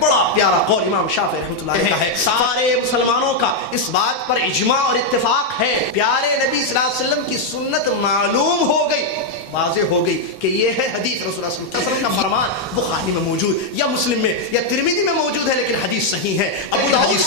بڑا پیارا قول امام شافعی رحمۃ اللہ علیہ کا ہے، سارے مسلمانوں کا اس بات پر اجماع اور اتفاق ہے، پیارے نبی صلی اللہ علیہ وسلم کی سنت معلوم ہو گئی، واضح ہو گئی کہ یہ ہے حدیث رسول اللہ صلی اللہ علیہ وسلم کا فرمان، بخاری میں موجود یا مسلم میں یا ترمذی میں موجود ہے لیکن حدیث صحیح ہے، ابو داؤد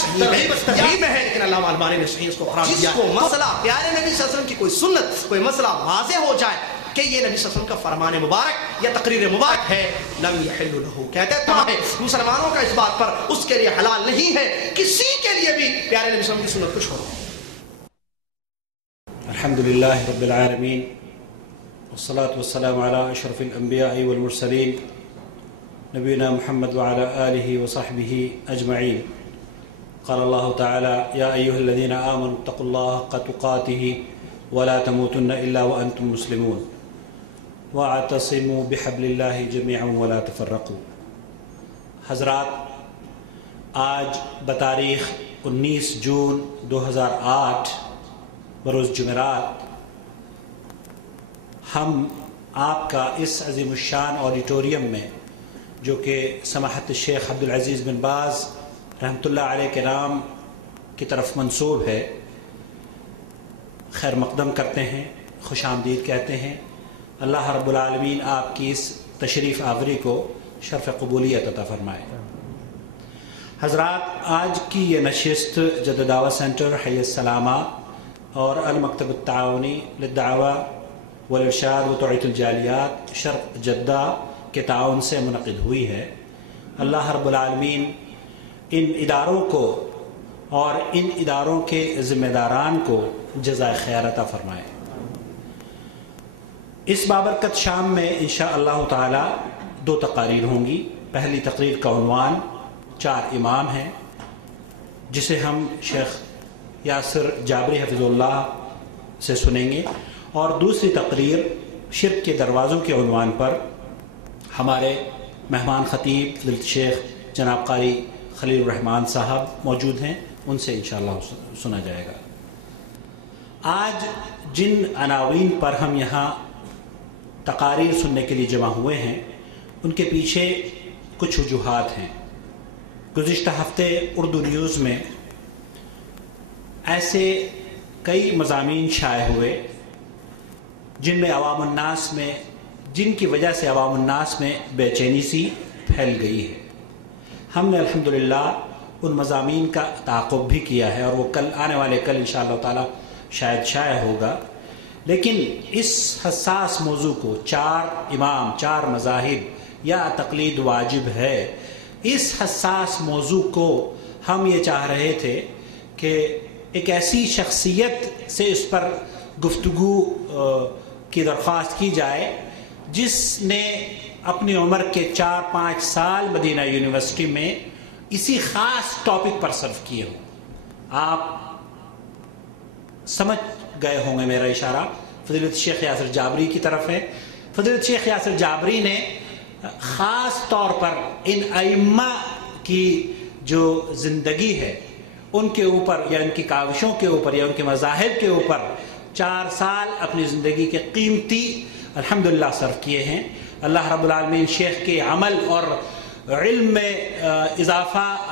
ترغیب میں ہے لیکن علامہ البانی نے صحیح اس کو قرار دیا۔ جس کو مسئلہ پیارے نبی صلی اللہ علیہ وسلم کی کوئی سنت، کوئی مسئلہ واضح ہو جائے کہ یہ نبی صلی اللہ علیہ وسلم کا فرمان مبارک یا تقریر مبارک ہے، لم یحل لہ، کہتے ہیں مسلمانوں کا اس بات پر اس کے لیے حلال نہیں ہے کسی کے لیے بھی پیارے نبی صلی اللہ علیہ وسلم کی سنت کو چھوڑو۔ الحمدللہ رب العالمین والصلاة والسلام على اشرف الانبیاء والمرسلین نبینا محمد وعلى آلہ وصحبہ اجمعین۔ قال اللہ تعالی یا ایہا الذین آمنوا اتقوا اللہ حق تقاتہ ولا تموتن الا وانتم مسلمون واعتصموا بحبل اللہ جميعا ولا تفرقوا۔ حضرات، آج بتاریخ 19 جون 2008 بروز جمعرات ہم آپ کا اس عظیم الشان آڈیٹوریم میں، جو کہ سماحت الشیخ عبدالعزیز بن باز رحمۃ اللہ علیہ کے نام کی طرف منسوب ہے، خیر مقدم کرتے ہیں، خوش آمدید کہتے ہیں۔ اللہ رب العالمین آپ کی اس تشریف آوری کو شرف قبولیت عطا فرمائے۔ حضرات، آج کی یہ نشست جدہ دعوی سینٹر حی السلامہ اور المکتب التعاونی للدعوہ والارشاد و توعیۃ الجالیات شرق جدہ کے تعاون سے منعقد ہوئی ہے۔ اللہ رب العالمین ان اداروں کو اور ان اداروں کے ذمہ داران کو جزائے خیر عطا فرمائے۔ اس بابرکت شام میں انشاء اللہ تعالی 2 تقاریر ہوں گی۔ پہلی تقریر کا عنوان 4 امام ہیں، جسے ہم شیخ یاسر جابری حفظ اللہ سے سنیں گے، اور دوسری تقریر شرک کے دروازوں کے عنوان پر ہمارے مہمان خطیب فضیلت شیخ جناب قاری خلیل الرحمان صاحب موجود ہیں، ان سے انشاءاللہ سنا جائے گا۔ آج جن عناوین پر ہم یہاں تقاریر سننے کے لیے جمع ہوئے ہیں، ان کے پیچھے کچھ وجوہات ہیں۔ گزشتہ ہفتے اردو نیوز میں ایسے کئی مضامین شائع ہوئے جن میں عوام الناس میں، جن کی وجہ سے عوام الناس میں بے چینی سی پھیل گئی ہے۔ ہم نے الحمدللہ ان مضامین کا تعاقب بھی کیا ہے، اور وہ کل آنے والے کل انشاءاللہ تعالی شاید شائع ہوگا، لیکن اس حساس موضوع کو 4 امام 4 مذاہب یا تقلید واجب ہے، اس حساس موضوع کو ہم یہ چاہ رہے تھے کہ ایک ایسی شخصیت سے اس پر گفتگو کی درخواست کی جائے جس نے اپنی عمر کے 4-5 سال مدینہ یونیورسٹی میں اسی خاص ٹاپک پر صرف کیے ہوں۔ آپ سمجھ گئے ہوں گے میرا اشارہ فضیلت شیخ یاسر جابری کی طرف ہے۔ فضیلت شیخ یاسر جابری نے خاص طور پر ان ائمہ کی جو زندگی ہے ان کے اوپر یا ان کی کاوشوں کے اوپر یا ان کے مذاہب کے اوپر 4 سال اپنی زندگی کے قیمتی الحمدللہ صرف کیے ہیں۔ اللہ رب العالمین شیخ کے عمل اور علم میں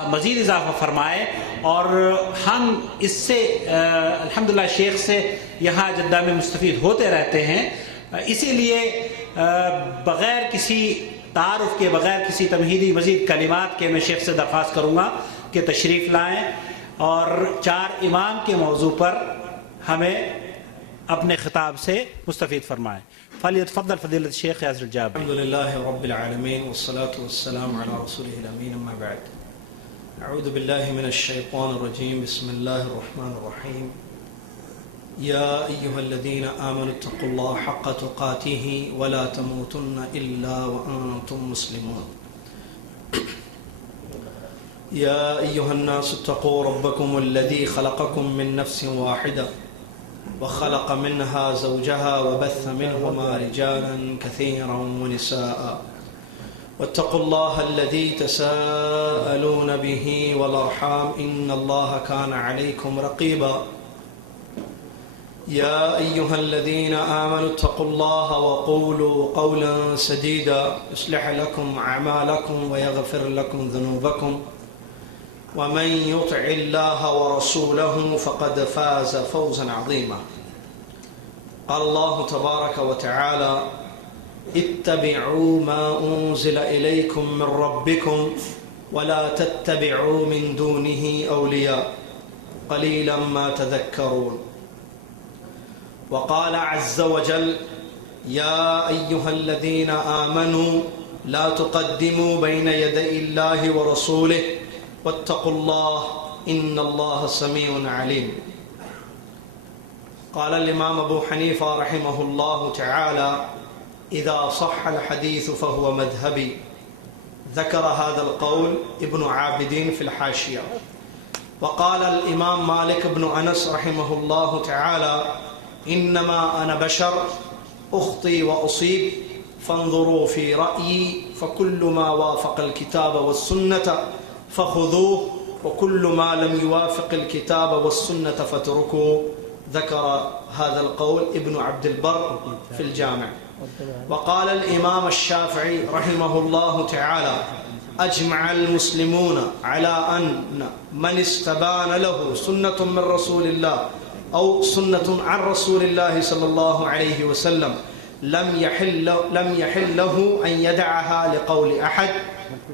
مزید اضافہ فرمائے، اور ہم اس سے الحمدللہ شیخ سے یہاں جدہ میں مستفید ہوتے رہتے ہیں۔ اسی لیے بغیر کسی تعارف کے، بغیر کسی تمہیدی مزید کلمات کے، میں شیخ سے درخواست کروں گا کہ تشریف لائیں اور 4 امام کے موضوع پر ہمیں اپنے خطاب سے مستفید فرمائیں۔ فلیتفضل فضیلت الشیخ یاسر الجابری۔ الحمدللہ رب العالمین والصلاة والسلام علی رسولہ الامین، اما بعد۔ اعوذ باللہ من الشیطان الرجیم، بسم اللہ الرحمن الرحیم۔ یا ایہا الذین آمنوا اتقوا اللہ حق تقاتہ ولا تموتن الا وانتم مسلمون۔ یا ایہا الناس اتقوا ربکم الذی خلقکم من نفس واحدہ وخلق منها زوجها وبث منهما رجالا كثيرا ونساء واتقوا الله الذي تساءلون به والأرحام إن الله كان عليكم رقيبا يا أيها الذين آمنوا اتقوا الله وقولوا قولا سديدا يصلح لكم أعمالكم ويغفر لكم ذنوبكم ومن يطع الله ورسوله فقد فاز فوزا عظيما. قال الله تبارك وتعالى: اتبعوا ما أنزل إليكم من ربكم ولا تتبعوا من دونه أولياء قليلا ما تذكرون. وقال عز وجل: يا أيها الذين آمنوا لا تقدموا بين يدي الله ورسوله واتقوا الله إن الله سميع عليم. قال الإمام أبو حنيفة رحمه الله تعالى: إذا صح الحديث فهو مذهبي. ذكر هذا القول ابن عابدين في الحاشية. وقال الإمام مالك بن أنس رحمه الله تعالى: إنما أنا بشر أخطي وأصيب فانظروا في رأيي فكل ما وافق الكتاب والسنة فخذوه وكل ما لم يوافق الكتاب والسنة فاتركوه. ذكر هذا القول ابن عبد البر في الجامع. وقال الإمام الشافعي رحمه الله تعالى: أجمع المسلمون على أن من استبان له سنة من رسول الله أو سنة عن رسول الله صلى الله عليه وسلم لم يحل له أن يدعها لقول أحد.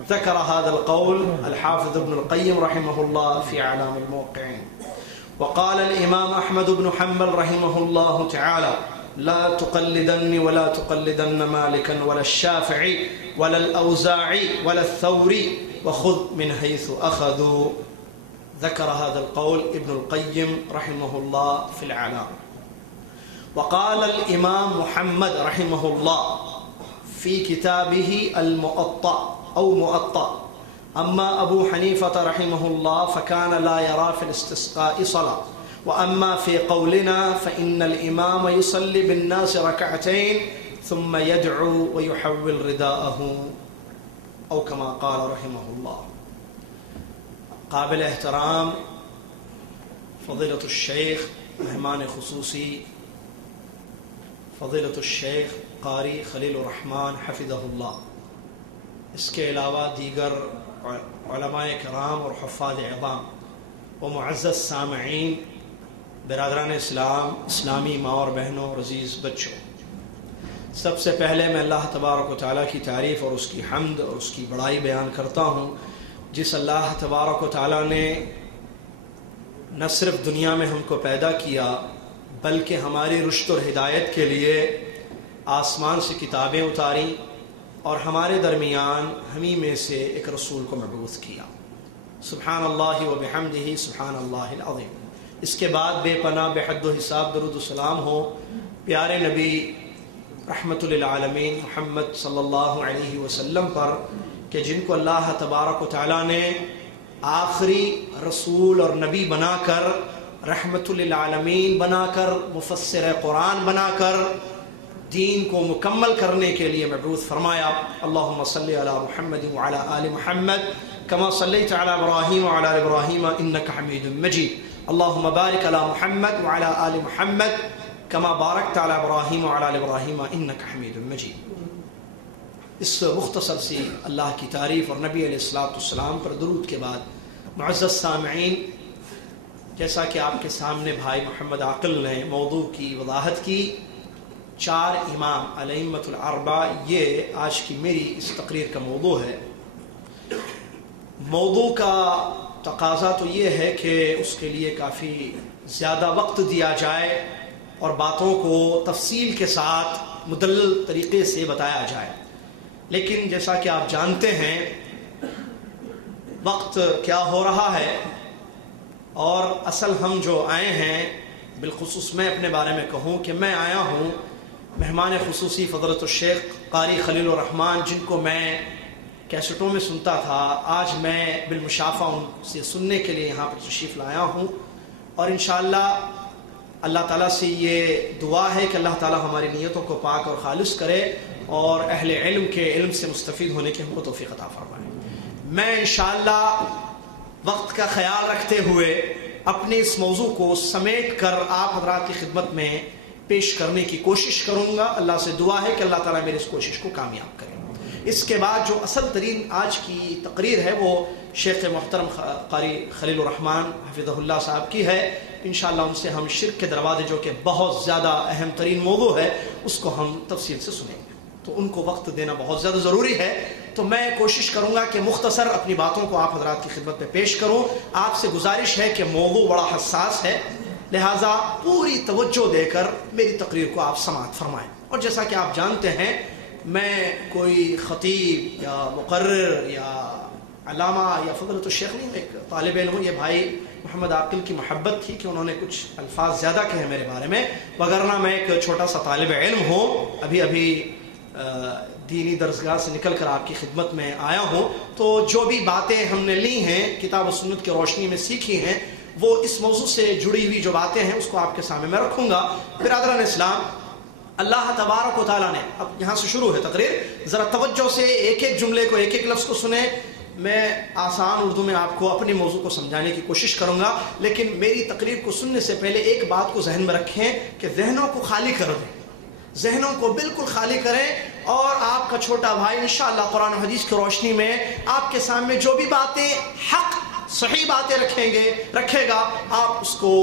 ذكر هذا القول الحافظ ابن القيم رحمه الله في أعلام الموقعين. وقال الإمام أحمد بن حنبل رحمه الله تعالى: لا تقلدني ولا تقلدن مالكا ولا الشافعي ولا الأوزاعي ولا الثوري وخذ من حيث أخذوا. ذكر هذا القول ابن القيم رحمه الله في الأعلام. وقال الإمام محمد رحمه الله في كتابه المؤطأ أو مؤطأ: أما أبو حنيفة رحمه الله فكان لا يرى في الاستسقاء صلاة، وأما في قولنا فإن الإمام يصلي بالناس ركعتين ثم يدعو ويحول رداءه، أو كما قال رحمه الله. قابل احترام فضيلة الشيخ مہمان خصوصی فضیلۃ الشیخ قاری خلیل الرحمن حفظہ اللہ، اس کے علاوہ دیگر علماء کرام اور حفاظ اعظام و معزز سامعین، برادران اسلام، اسلامی ماں اور بہنوں اور عزیز بچوں، سب سے پہلے میں اللہ تبارک و تعالیٰ کی تعریف اور اس کی حمد اور اس کی بڑائی بیان کرتا ہوں، جس اللہ تبارک و تعالیٰ نے نہ صرف دنیا میں ہم کو پیدا کیا بلکہ ہماری رشد اور ہدایت کے لیے آسمان سے کتابیں اتاریں اور ہمارے درمیان ہمیں میں سے ایک رسول کو مبعوث کیا۔ سبحان اللہ و بحمدہ سبحان اللہ العظیم۔ اس کے بعد بے پناہ بے حد و حساب درود و سلام ہو پیارے نبی رحمت للعالمین محمد صلی اللہ علیہ وسلم پر، کہ جن کو اللہ تبارک و تعالیٰ نے آخری رسول اور نبی بنا کر، رحمت للعالمین بنا کر، مفسر قرآن بنا کر دین کو مکمل کرنے کے لیے مبعوث فرمایا۔ اللہم صلی علی محمد وعلی آل محمد کما صلیت علی ابراہیم وعلی آل ابراہیم انک حمید مجید۔ اللہم بارک علی محمد وعلی آل محمد کما بارکت علی ابراہیم وعلی آل ابراہیم انک حمید مجید۔ اس مختصر سی اللہ کی تعریف اور نبی علیہ الصلوۃ والسلام پر درود کے بعد، معزز سامعین، جیسا کہ آپ کے سامنے بھائی محمد عاقل نے موضوع کی وضاحت کی، 4 امام الائمۃ الاربعہ، یہ آج کی میری اس تقریر کا موضوع ہے۔ موضوع کا تقاضا تو یہ ہے کہ اس کے لیے کافی زیادہ وقت دیا جائے اور باتوں کو تفصیل کے ساتھ مدلل طریقے سے بتایا جائے، لیکن جیسا کہ آپ جانتے ہیں وقت کیا ہو رہا ہے، اور اصل ہم جو آئے ہیں، بالخصوص میں اپنے بارے میں کہوں کہ میں آیا ہوں مہمان خصوصی فضیلۃ الشیخ قاری خلیل الرحمن، جن کو میں کیسٹوں میں سنتا تھا، آج میں بالمشافہ ان سے سننے کے لیے یہاں پر تشریف لایا ہوں، اور انشاءاللہ اللہ تعالیٰ سے یہ دعا ہے کہ اللہ تعالیٰ ہماری نیتوں کو پاک اور خالص کرے اور اہل علم کے علم سے مستفید ہونے کی ہم کو توفیق عطا فرمائے۔ میں انشاءاللہ وقت کا خیال رکھتے ہوئے اپنے اس موضوع کو سمیٹ کر آپ حضرات کی خدمت میں پیش کرنے کی کوشش کروں گا. اللہ سے دعا ہے کہ اللہ تعالیٰ میری اس کوشش کو کامیاب کرے. اس کے بعد جو اصل ترین آج کی تقریر ہے وہ شیخ محترم قاری خلیل الرحمن حفظہ اللہ صاحب کی ہے. انشاءاللہ ان سے ہم شرک کے دروازے جو کہ بہت زیادہ اہم ترین موضوع ہے اس کو ہم تفصیل سے سنیں گے. تو ان کو وقت دینا بہت زیادہ ضروری ہے. تو میں کوشش کروں گا کہ مختصر اپنی باتوں کو آپ حضرات کی خدمت میں پیش کروں. آپ سے گزارش ہے کہ موضوع بڑا حساس ہے، لہٰذا پوری توجہ دے کر میری تقریر کو آپ سماعت فرمائیں. اور جیسا کہ آپ جانتے ہیں میں کوئی خطیب یا مقرر یا علامہ یا فضیلۃ الشیخ نہیں، ایک طالب علم ہوں. یہ بھائی محمد عاقل کی محبت تھی کہ انہوں نے کچھ الفاظ زیادہ کہے میرے بارے میں، وگرنہ میں ایک چھوٹا سا طالب علم ہوں. ابھی دینی درسگاہ سے نکل کر آپ کی خدمت میں آیا ہوں. تو جو بھی باتیں ہم نے لی ہیں کتاب و سنت کی روشنی میں سیکھی ہیں وہ اس موضوع سے جڑی ہوئی جو باتیں ہیں اس کو آپ کے سامنے میں رکھوں گا. برادران اسلام، اللہ تبارک و تعالیٰ نے، اب یہاں سے شروع ہے تقریر، ذرا توجہ سے ایک ایک جملے کو ایک ایک لفظ کو سنیں. میں آسان اردو میں آپ کو اپنی موضوع کو سمجھانے کی کوشش کروں گا، لیکن میری تقریر کو سننے سے پہلے ایک بات کو ذہن میں رکھیں کہ ذہنوں کو خالی کر دیں، ذہنوں کو بالکل خالی کریں. اور آپ کا چھوٹا بھائی انشاءاللہ قرآن و حدیث کی روشنی میں آپ کے سامنے جو بھی باتیں حق صحیح باتیں رکھے گا آپ اس کو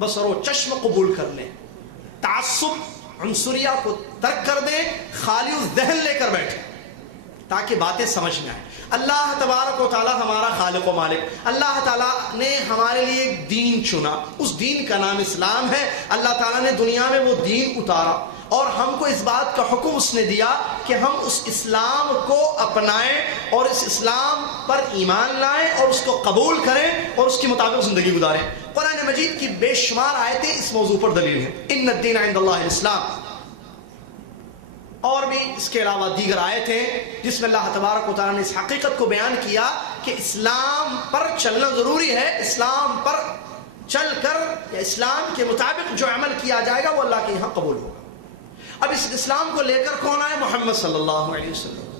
بصر و چشم قبول کر لیں. تعصب عنصریہ کو ترک کر دیں، خالی الذہن لے کر بیٹھیں تاکہ باتیں سمجھ میں آئیں. اللہ تبارک و تعالیٰ ہمارا خالق و مالک. اللہ تعالیٰ نے ہمارے لیے ایک دین چنا، اس دین کا نام اسلام ہے. اللہ تعالیٰ نے دنیا میں وہ دین اتارا اور ہم کو اس بات کا حکم اس نے دیا کہ ہم اس اسلام کو اپنائیں اور اس اسلام پر ایمان لائیں اور اس کو قبول کریں اور اس کے مطابق زندگی گزاریں. قرآن مجید کی بے شمار آیتیں اس موضوع پر دلیل ہیں. ان الدین عند اللہ الاسلام. اور بھی اس کے علاوہ دیگر آیتیں جس میں اللہ تبارک و تعالیٰ نے اس حقیقت کو بیان کیا کہ اسلام پر چلنا ضروری ہے. اسلام پر چل کر یا اسلام کے مطابق جو عمل کیا جائے گا وہ اللہ کے یہاں قبول ہوگا. اب اس اسلام کو لے کر کون آئے؟ محمد صلی اللہ علیہ وسلم.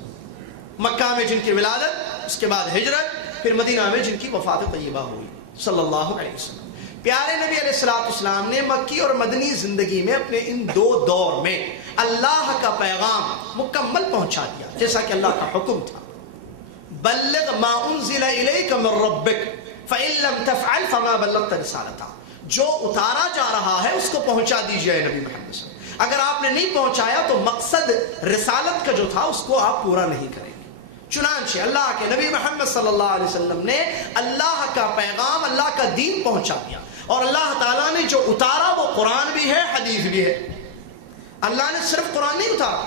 مکہ میں جن کی ولادت، اس کے بعد ہجرت، پھر مدینہ میں جن کی وفات طیبہ ہوئی صلی اللہ علیہ وسلم. پیارے نبی علیہ السلام نے مکی اور مدنی زندگی میں اپنے ان دو دور میں اللہ کا پیغام مکمل پہنچا دیا جیسا کہ اللہ کا حکم تھا. بلغ ما انزل الیک من ربک فإن لم تفعل فما بلغت رسالتہ. جو اتارا جا رہا ہے اس کو پہنچا دیجیے نبی محمد صلی اللہ علیہ وسلم. اگر آپ نے نہیں پہنچایا تو مقصد رسالت کا جو تھا اس کو آپ پورا نہیں کریں گے. چنانچہ اللہ کے نبی محمد صلی اللہ علیہ وسلم نے اللہ کا پیغام، اللہ کا دین پہنچا دیا. اور اللہ تعالیٰ نے جو اتارا وہ قرآن بھی ہے، حدیث بھی ہے. اللہ نے صرف قرآن نہیں اتارا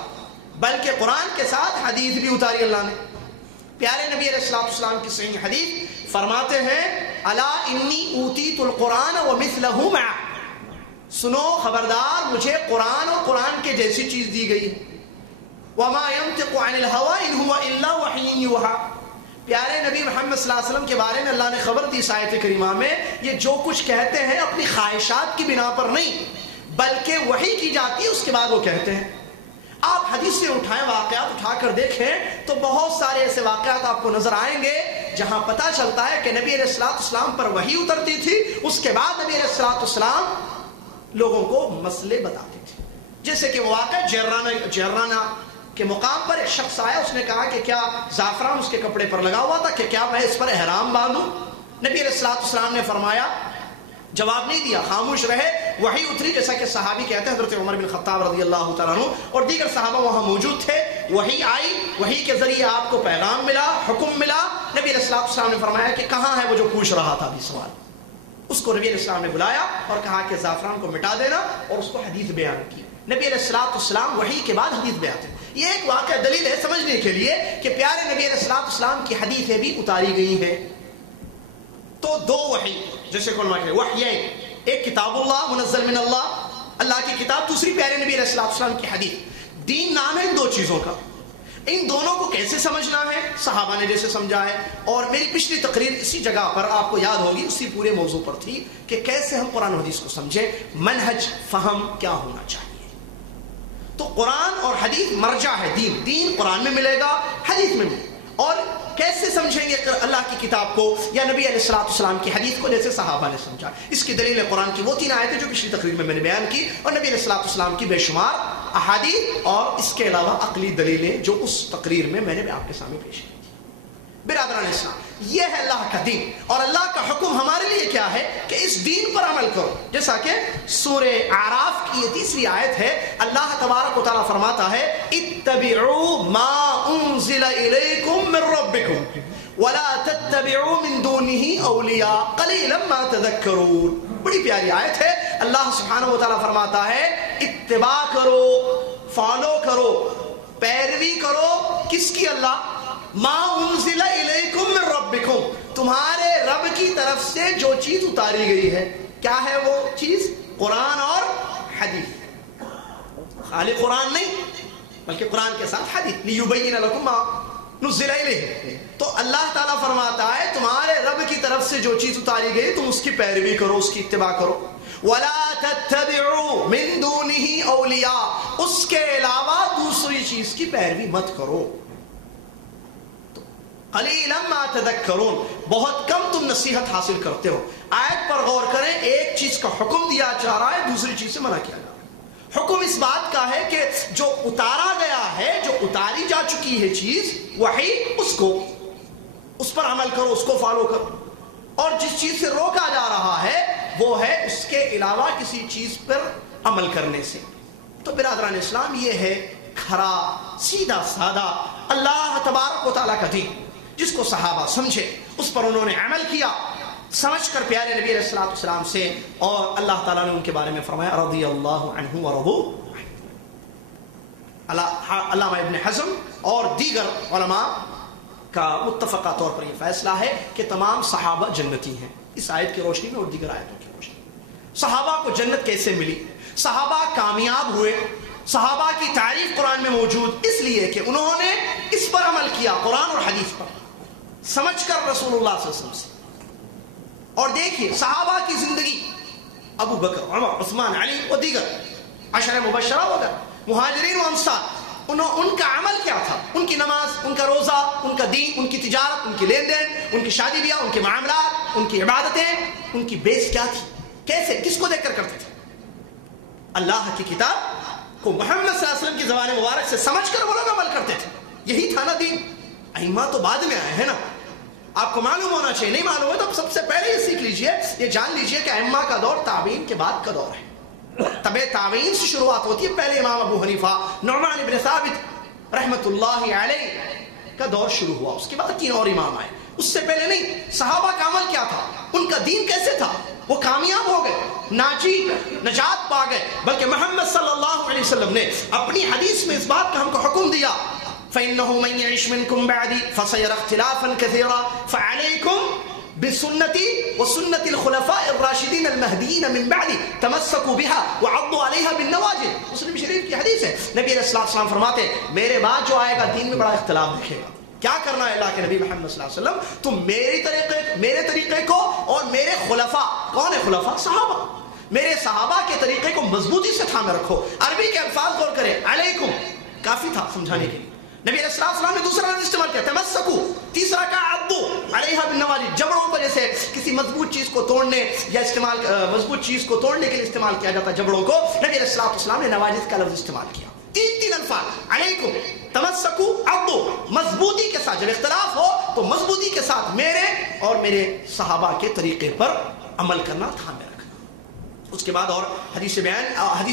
بلکہ قرآن کے ساتھ حدیث بھی اتاری اللہ نے. پیارے نبی علیہ السلام کی صحیح حدیث فرماتے ہیں الا انی اوتیت القرآن ومثلہ معہ. سنو خبردار، مجھے قرآن اور قرآن کے جیسی چیز دی گئی. وما ينطق عن الهوى ان هو الا وحی یوحی. پیارے نبی محمد صلی اللہ علیہ وسلم کے بارے میں اللہ نے خبر دی اس آیت کریمہ میں، یہ جو کچھ کہتے ہیں اپنی خواہشات کی بنا پر نہیں بلکہ وحی کی جاتی ہے، اس کے بعد وہ کہتے ہیں. آپ حدیث سے اٹھائیں، واقعات اٹھا کر دیکھیں تو بہت سارے ایسے واقعات آپ کو نظر آئیں گے جہاں پتہ چلتا ہے کہ نبی علیہ السلام پر وحی اترتی تھی، اس کے بعد نبی علیہ السلام لوگوں کو مسئلے بتاتے تھے. جیسے کہ وہ واقعہ جیرانہ کے مقام پر ایک شخص آیا، اس نے کہا کہ کیا زعفران اس کے کپڑے پر لگا ہوا تھا کہ کیا میں اس پر احرام باندھوں؟ نبی علیہ السلام نے فرمایا، جواب نہیں دیا، خاموش رہے. وحی اتری، جیسا کہ صحابی کہتے ہیں حضرت عمر بن خطاب رضی اللہ تعالیٰ عنہ اور دیگر صحابہ وہاں موجود تھے. وحی آئی، وحی کے ذریعے آپ کو پیغام ملا، حکم ملا. نبی علیہ السلام نے فرمایا کہ کہاں ہے وہ جو پوچھ رہا تھا ابھی سوال؟ اس کو نبی علیہ السلام نے بلایا اور کہا کہ زعفران کو مٹا دینا اور اس کو حدیث بیان کی. نبی علیہ السلام وحی کے بعد حدیث بیان تھے. یہ ایک واقعہ دلیل ہے سمجھنے کے لیے کہ پیارے نبی علیہ السلام کی حدیثیں بھی اتاری گئی ہیں. تو دو وحی، جیسے وحیین، ایک کتاب اللہ منزل من اللہ کی کتاب، دوسری پیارے نبی علیہ السلام کی حدیث. دین نام ہے ان دو چیزوں کا. ان دونوں کو کیسے سمجھنا ہے صحابہ نے جیسے سمجھا ہے. اور میری پچھلی تقریر اسی جگہ پر آپ کو یاد ہوگی، اسی پورے موضوع پر تھی کہ کیسے ہم قرآن و حدیث کو سمجھیں، منہج فہم کیا ہونا چاہیے. تو قرآن اور حدیث مرجع ہے. دین قرآن میں ملے گا، حدیث میں ملے گا. اور کیسے سمجھیں گے اللہ کی کتاب کو یا نبی علیہ الصلوۃ والسلام کی حدیث کو جیسے صحابہ نے سمجھا؟ اس کی دلیل قرآن کی وہ 3 آیتیں جو پچھلی تقریر میں نے بیان کی، اور نبی علیہ الصلوۃ والسلام کی بے شمار احادیث، اور اس کے علاوہ عقلی دلیلیں جو اس تقریر میں نے آپ کے سامنے پیش کی۔ برادران اسلام، یہ ہے اللہ کا دین، اور اللہ کا حکم ہمارے لیے کیا ہے کہ اس دین پر عمل کرو۔ جیسا کہ سورہ اعراف کی یہ 3 آیت ہے، اللہ تبارک و تعالیٰ فرماتا ہے اتبعوا ما انزل الیکم من ربکم ولا تتبعوا من دونه اولیاء قلیلا ما تذکرون۔ بڑی پیاری آیت ہے۔ اللہ سبحانہ و تعالیٰ فرماتا ہے اتباع کرو، فالو کرو، پیروی کرو، کس کی؟ اللہ۔ ما انزل الیکم من ربکم، تمہارے رب کی طرف سے جو چیز اتاری گئی ہے۔ کیا ہے وہ چیز؟ قرآن اور حدیث۔ خالی قرآن نہیں بلکہ قرآن کے ساتھ حدیث، لیبین لکم ما نزل الیہ۔ تو اللہ تعالیٰ فرماتا ہے تمہارے رب کی طرف سے جو چیز اتاری گئی تم اس کی پیروی کرو، اس کی اتباع کرو۔ ولا تتبعوا من دونه اولیاء، اس کے علاوہ دوسری چیز کی پیروی مت کرو۔ قلیلا ما تذکرون، بہت کم تم نصیحت حاصل کرتے ہو۔ آیت پر غور کریں، ایک چیز کا حکم دیا جا رہا ہے، دوسری چیز سے منع کیا جا رہا ہے۔ حکم اس بات کا ہے کہ جو اتارا گیا ہے، جو اتاری جا چکی ہے چیز وحی، اس پر عمل کرو، اس کو فالو کرو، اور جس چیز سے روکا جا رہا ہے وہ ہے اس کے علاوہ کسی چیز پر عمل کرنے سے۔ تو برادران اسلام، یہ ہے کھرا سیدھا سادہ اللہ تبارک و تعالیٰ کا دین، جس کو صحابہ سمجھے، اس پر انہوں نے عمل کیا، سمجھ کر پیارے نبی علیہ الصلوۃ والسلام سے، اور اللہ تعالیٰ نے ان کے بارے میں فرمایا رضی اللہ عنہ ورضوا عنہ۔ علامہ ابن حزم اور دیگر علماء کا متفقہ طور پر یہ فیصلہ ہے کہ تمام صحابہ جنتی ہیں، اس آیت کی روشنی میں اور دیگر آیتوں کی روشنی میں۔ صحابہ کو جنت کیسے ملی؟ صحابہ کامیاب ہوئے، صحابہ کی تعریف قرآن میں موجود اس لیے کہ انہوں نے اس پر عمل کیا، قرآن اور حدیث پر، سمجھ کر رسول اللہ صلی اللہ علیہ وسلم سے۔ اور دیکھیے صحابہ کی زندگی، ابو بکر، عمر، عثمان، علی اور دیگر عشرہ مبشرہ وغیرہ، مہاجرین و انصار، ان کا عمل کیا تھا؟ ان کی نماز، ان کا روزہ، ان کا دین، ان کی تجارت، ان کی لین دین، ان کی شادی بیاہ، ان کے معاملات، ان کی عبادتیں، ان کی بیس کیا تھی؟ کیسے، کس کو دیکھ کر کرتے تھے؟ اللہ کی کتاب کو محمد صلی اللہ علیہ وسلم کی زبان مبارک سے سمجھ کر وہ لوگ عمل کرتے تھے۔ یہی تھا نا دین۔ ائمہ تو بعد میں آئے ہیں نا، آپ کو معلوم ہونا چاہیے، نہیں معلوم ہے تو سب سے پہلے یہ سیکھ لیجئے، یہ جان لیجئے کہ ائمہ کا دور تابعین کے بعد کا دور ہے۔ تبع تابعین سے شروعات ہوتی ہے، پہلے امام ابو حنیفہ، نعمان بن ثابت رحمت اللہ علیہ کا دور شروع ہوا، اس کے بعد 3 اور امام آئے، اس سے پہلے نہیں۔ صحابہ کا عمل کیا تھا؟ ان کا دین کیسے تھا؟ وہ کامیاب ہو گئے، ناجی، نجات پا گئے، بلکہ محمد صلی اللہ علیہ وسلم نے اپنی حدیث میں اس بات کا ہم کو حکم دیا فَإِنَّهُ مَن يَعِشْ مِنكُم بَعْدِي فَسَيَرَى اخْتِلَافًا كَثِيرًا فَعَلَيْكُمْ بِسُنَّتِي وَسُنَّةِ الْخُلَفَاءِ الرَّاشِدِينَ الْمَهْدِيِّينَ مِن بَعْدِي تَمَسَّكُوا بِهَا وَعَضُّوا عَلَيْهَا بِالنَّوَاجِذِ۔ مسلم شریف کی حدیث ہے، نبی علیہ السلام فرماتے ہیں میرے بعد جو آئے گا دین میں بڑا اختلاف دکھے گا۔ کیا کرنا ہے اللہ کے نبی محمد صلی اللہ علیہ وسلم؟ تم میرے طریقے کو اور میرے خلفاء، کون ہے خلفاء؟ صحابہ، میرے صحابہ کے طریقے کو مضبوطی سے تھامے رکھو۔ عربی کے الفاظ غور کریں، علیکم کافی تھا سمجھانے کے لیے، نبی علیہ السلام نے دوسرا لفظ استعمال کیا تمسکو، تیسرا کا عضو علیہا بالنواجذ، جبڑوں پر جیسے کسی مضبوط چیز کو توڑنے یا مضبوط چیز کو توڑنے کے لیے استعمال کیا جاتا ہے جبڑوں کو، نبی علیہ السلام نے نواجذ کا لفظ استعمال کیا۔ 3 الفاظ، علیکم، تمسکو، عضو، مضبوطی کے ساتھ، جب اختلاف ہو تو مضبوطی کے ساتھ میرے اور میرے صحابہ کے طریقے پر عمل کرنا، تھامے رکھنا۔ اس کے بعد اور حدیث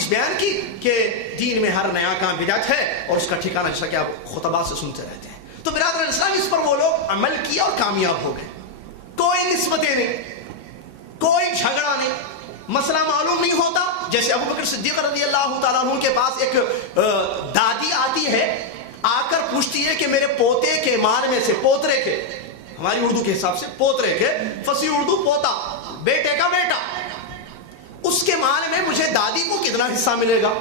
بیان کی کہ دین میں ہر نیا کام بدعت ہے اور اس کا ٹھکانہ، جیسا کہ آپ خطبات سے سنتے رہتے ہیں۔ تو برادر اسلام، اس پر وہ لوگ عمل کیا اور کامیاب ہو گئے، کوئی نسبتیں نہیں، کوئی جھگڑا نہیں، مسئلہ معلوم نہیں ہوتا۔ جیسے ابو بکر صدیق رضی اللہ تعالیٰ عنہ کے پاس ایک دادی آتی ہے، آ کر پوچھتی ہے کہ میرے پوتے کے مال میں سے، پوترے کے، ہماری اردو کے حساب سے پوترے کے، فصیح اردو پوتا، بیٹے کا بیٹا، اس کے مال میں مجھے دادی کو کتنا حصہ ملے گا؟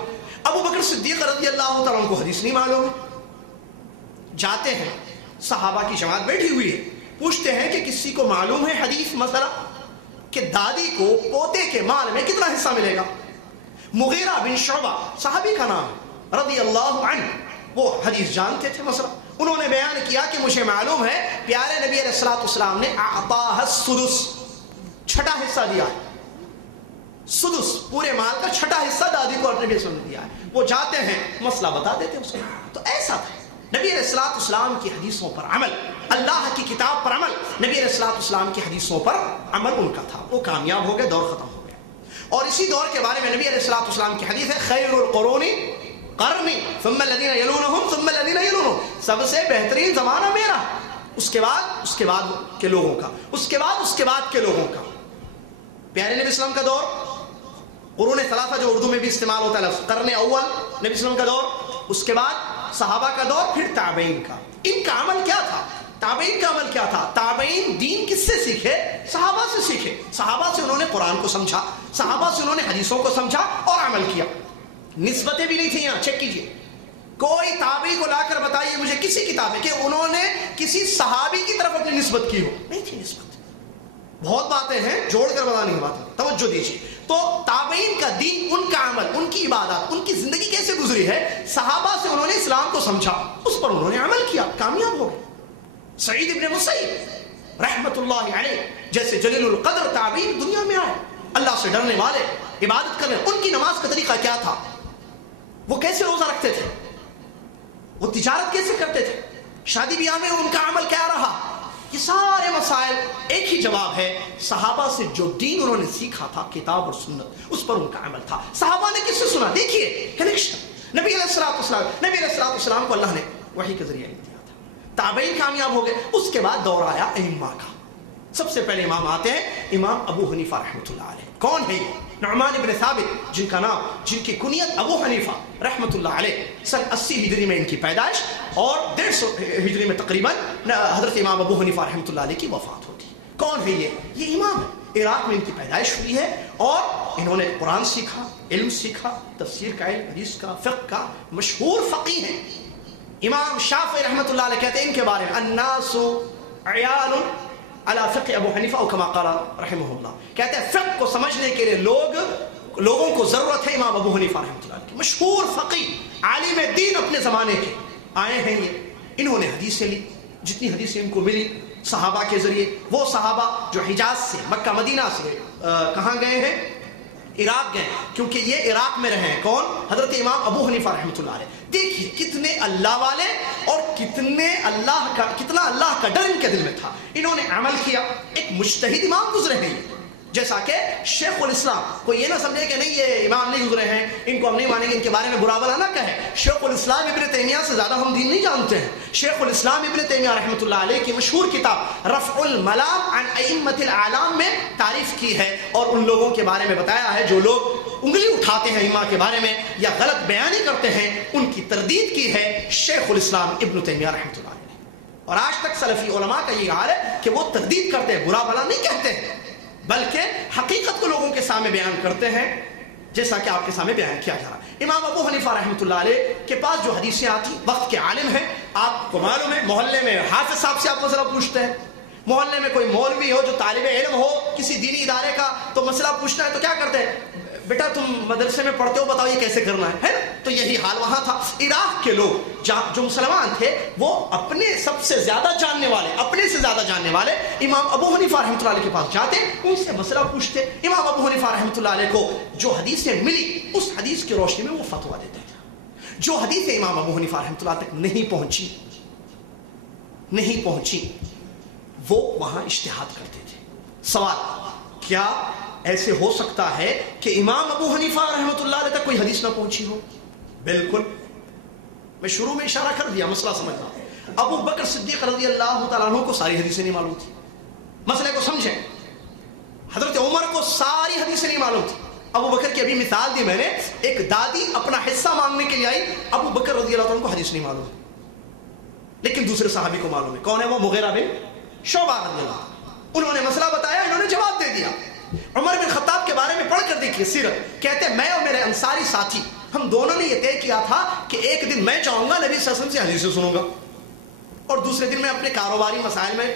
ابو بکر صدیق رضی اللہ تعالیٰ عنہ کو حدیث نہیں معلوم ہے، جاتے ہیں، صحابہ کی جماعت بیٹھی ہوئی ہے، پوچھتے ہیں کہ کسی کو معلوم ہے حدیث مسئلہ کہ دادی کو پوتے کے مال میں کتنا حصہ ملے گا؟ مغیرہ بن شعبہ صحابی کا نام رضی اللہ عنہ، وہ حدیث جانتے تھے مسئلہ، انہوں نے بیان کیا کہ مجھے معلوم ہے پیارے نبی علیہ الصلوۃ والسلام نے اعطاها السدس، چھٹا حصہ دیا ہے، سدس پورے مال کا چھٹا حصہ دادی کو اپنے بیسم نے دیا ہے. وہ جاتے ہیں مسئلہ بتا دیتے ہیں اس کو. تو ایسا تھا نبی علیہ الصلوۃ والسلام کی حدیثوں پر عمل، اللہ کی کتاب پر عمل، نبی علیہ الصلوۃ والسلام کی حدیثوں پر عمل ان کا تھا. وہ کامیاب ہو گئے، دور ختم ہو گیا. اور اسی دور کے بارے میں نبی علیہ الصلوۃ والسلام کی حدیث ہے خیر القرون قرنی ثم الذین یلونہم ثم الذین یلونہم، سب سے بہترین زمانہ میرا، اس کے بعد کے لوگوں کا، اس کے بعد کے لوگوں کا. پیارے نبی اسلام کا دور، قرون ثلاثہ جو اردو میں بھی استعمال ہوتا ہے لفظ، قرن اول نبی اسلام کا دور، اس کے بعد صحابہ کا دور، پھر تابعین کا. ان کا عمل کیا تھا؟ تابعین کا عمل کیا تھا؟ تابعین دین کس سے سیکھے؟ صحابہ سے سیکھے. صحابہ سے انہوں نے قرآن کو سمجھا، صحابہ سے انہوں نے حدیثوں کو سمجھا اور عمل کیا. نسبتیں بھی نہیں تھیں یہاں، چیک کیجئے. کوئی تابعی کو لا کر بتائیے مجھے کسی کتاب میں کہ انہوں نے کسی صحابی کی طرف اپنی نسبت کی ہو، نہیں تھی نسبت. بہت باتیں ہیں، جوڑ کر بتانی باتیں، توجہ دیجیے. تو تابعین کا دین، ان کا عمل، ان کی عبادات، ان کی زندگی کیسے گزری ہے؟ صحابہ سے انہوں نے اسلام کو سمجھا، اس پر انہوں نے عمل کیا، کامیاب ہو گئے. سعید ابن مسیب رحمت اللہ علیہ جیسے جلیل القدر تابعین دنیا میں آئے، اللہ سے ڈرنے والے، عبادت کرنے. ان کی نماز کا طریقہ کیا تھا؟ وہ کیسے روزہ رکھتے تھے؟ وہ تجارت کیسے کرتے تھے؟ شادی بیاہ میں ان کا عمل کیا رہا؟ یہ سارے مسائل ایک ہی جواب ہے، صحابہ سے جو دین انہوں نے سیکھا تھا کتاب اور سنت، اس پر ان کا عمل تھا. صحابہ نے کس سے سنا؟ دیکھیے کنیکشن. نبی علیہ الصلوۃ والسلام کو اللہ نے وحی کے ذریعے دیا تھا. تابعین کامیاب ہو گئے. اس کے بعد دور آیا ائمہ کا. سب سے پہلے امام آتے ہیں امام ابو حنیفہ رحمۃ اللہ علیہ. کون ہے؟ نعمان ابن ثابت، جن کا نام، جن کی کنیت ابو حنیفہ رحمۃ اللہ علیہ. سن 80 ہجری میں ان کی پیدائش اور 150 ہجری میں تقریباً حضرت امام ابو حنیفہ رحمۃ اللہ علیہ کی وفات ہوتی ہے. کون ہے یہ امام ہے. عراق میں ان کی پیدائش ہوئی ہے اور انہوں نے قرآن سیکھا، علم سیکھا، تفسیر کا علم، حدیث کا، فقہ کا، مشہور فقیہ ہیں. امام شافعی رحمۃ اللہ علیہ کہتے ہیں ان کے بارے میں الناس عیال علی فقہ ابو حنیفہ او کما قال رحمہ اللہ. کہتے ہیں فقہ کو سمجھنے کے لیے لوگوں کو ضرورت ہے امام ابو حنیفہ رحمۃ اللہ علیہ. مشہور فقیہ، عالم دین اپنے زمانے کے آئے ہیں یہ. انہوں نے حدیثیں لی، جتنی حدیثیں ان کو ملی صحابہ کے ذریعے. وہ صحابہ جو حجاز سے، مکہ مدینہ سے کہاں گئے ہیں؟ عراق گئے، کیونکہ یہ عراق میں رہے ہیں. کون؟ حضرت امام ابو حنیفہ رحمۃ اللہ علیہ. دیکھیے کتنے اللہ والے اور کتنا اللہ کا ڈر ان کے دل میں تھا. انہوں نے عمل کیا. ایک مجتہد امام گزرے ہیں، جیسا کہ شیخ الاسلام. کوئی یہ نہ سمجھے کہ نہیں یہ امام نہیں گزرے ہیں، ان کو ہم نہیں مانیں گے، ان کے بارے میں برا بھلا نہ کہے. شیخ الاسلام ابن تیمیہ سے زیادہ ہم دین نہیں جانتے ہیں. شیخ الاسلام ابن تیمیہ رحمۃ اللہ علیہ کی مشہور کتاب رفع الملام عن ائمۃ الاعلام میں تعریف کی ہے اور ان لوگوں کے بارے میں بتایا ہے جو لوگ انگلی اٹھاتے ہیں ائمہ کے بارے میں یا غلط بیانی کرتے ہیں، ان کی تردید کی ہے شیخ الاسلام ابن تیمیہ رحمۃ اللہ علیہ. اور آج تک سلفی علماء کا یہ حال ہے کہ وہ تردید کرتے ہیں، برا بھلا نہیں کہتے ہیں، بلکہ حقیقت کو لوگوں کے سامنے بیان کرتے ہیں، جیسا کہ آپ کے سامنے بیان کیا جا رہا. امام ابو حنیفہ رحمۃ اللہ علیہ کے پاس جو حدیثیں آتی، وقت کے عالم ہیں. آپ کو معلوم ہے محلے میں حافظ صاحب سے آپ مسئلہ پوچھتے ہیں، محلے میں کوئی مولوی ہو جو طالب علم ہو کسی دینی ادارے کا، تو مسئلہ پوچھنا ہے تو کیا کرتے ہیں؟ بیٹا تم مدرسے میں پڑھتے ہو، بتاؤ یہ کیسے کرنا ہے نا. تو یہی حال وہاں تھا. عراق کے لوگ جو مسلمان تھے وہ اپنے سب سے زیادہ جاننے والے، اپنے سے زیادہ جاننے والے امام ابو حنیفہ رحمۃ اللہ علیہ کے پاس جاتے، ان سے مسئلہ پوچھتے. امام ابو حنیفہ رحمۃ اللہ علیہ کو جو حدیثیں ملی اس حدیث کی روشنی میں وہ فتویٰ دیتے تھے. جو حدیثیں امام ابو حنیفہ رحمۃ اللہ تک نہیں پہنچی وہ وہاں اجتہاد کرتے تھے. سوال، کیا ایسے ہو سکتا ہے کہ امام ابو حنیفہ رحمۃ اللہ علیہ تک کوئی حدیث نہ پہنچی ہو؟ بالکل. میں شروع میں اشارہ کر دیا، مسئلہ سمجھنا. ابو بکر صدیق رضی اللہ تعالیٰ عنہ کو ساری حدیثیں نہیں معلوم تھی. مسئلے کو سمجھیں. حضرت عمر کو ساری حدیثیں نہیں معلوم تھی. ابو بکر کی ابھی مثال دی میں نے، ایک دادی اپنا حصہ مانگنے کے لیے آئی، ابو بکر رضی اللہ عنہ کو حدیث نہیں معلوم، لیکن دوسرے صحابی کو معلوم ہے. کون ہے وہ؟ مغیرہ بن شعبہ رضی اللہ عنہ. انہوں نے مسئلہ بتایا، انہوں نے جواب دے دیا. عمر بن خطاب کے بارے میں پڑھ کر دیکھیے سیرت. کہتے ہیں میں اور میرے انصاری ساتھی، ہم دونوں نے یہ طے کیا تھا کہ ایک دن میں چاہوں گا نبی صلی اللہ علیہ وسلم سے حدیثیں سنوں گا اور دوسرے دن میں اپنے کاروباری مسائل میں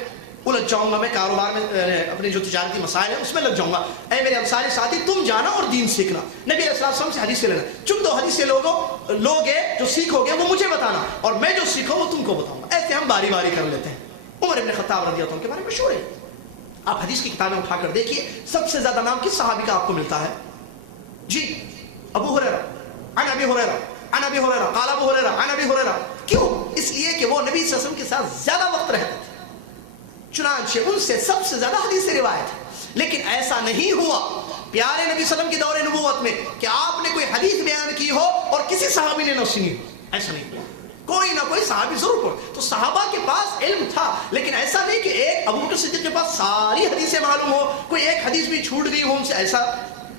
الجھ جاؤں گا، میں کاروبار میں اپنے جو تجارتی مسائل ہیں اس میں لگ جاؤں گا. اے میرے انصاری ساتھی تم جانا اور دین سیکھنا. نبی علیہ السلام سے حدیث سے لینا. چن دو حدیث سے لوگ جو سیکھو گے وہ مجھے بتانا اور میں جو سیکھوں وہ تم کو بتاؤں گا. ایسے ہم باری باری کر لیتے ہیں. عمر ابن خطاب رضی اللہ عنہ کے بارے میں مشہور ہے. آپ حدیث کی کتابیں اٹھا کر دیکھیے سب سے زیادہ نام کس صحابی کا آپ کو ملتا ہے؟ جی ابو ہریرہ عن ابی ہریرہ عن ابی ہریرہ قال ابو ہریرہ عن ابی ہریرہ. کیوں؟ اس لیے کہ وہ نبی صلی اللہ علیہ وسلم کے ساتھ زیادہ وقت رہتے تھے، چنانچہ ان سے سب سے زیادہ حدیث روایت ہے. لیکن ایسا نہیں ہوا پیارے نبی صلی اللہ علیہ وسلم کے دور نبوت میں کہ آپ نے کوئی حدیث بیان کی ہو اور کسی صحابی نے نہ سنی ہو. ایسا نہیں ہوا. کوئی نہ کوئی صحابی ضرور پڑھے. تو صحابہ کے پاس علم تھا، لیکن ایسا نہیں کہ ایک ابو بکر صدیق کے پاس ساری حدیثیں معلوم ہو، کوئی ایک حدیث بھی چھوٹ گئی ہو ان سے. ایسا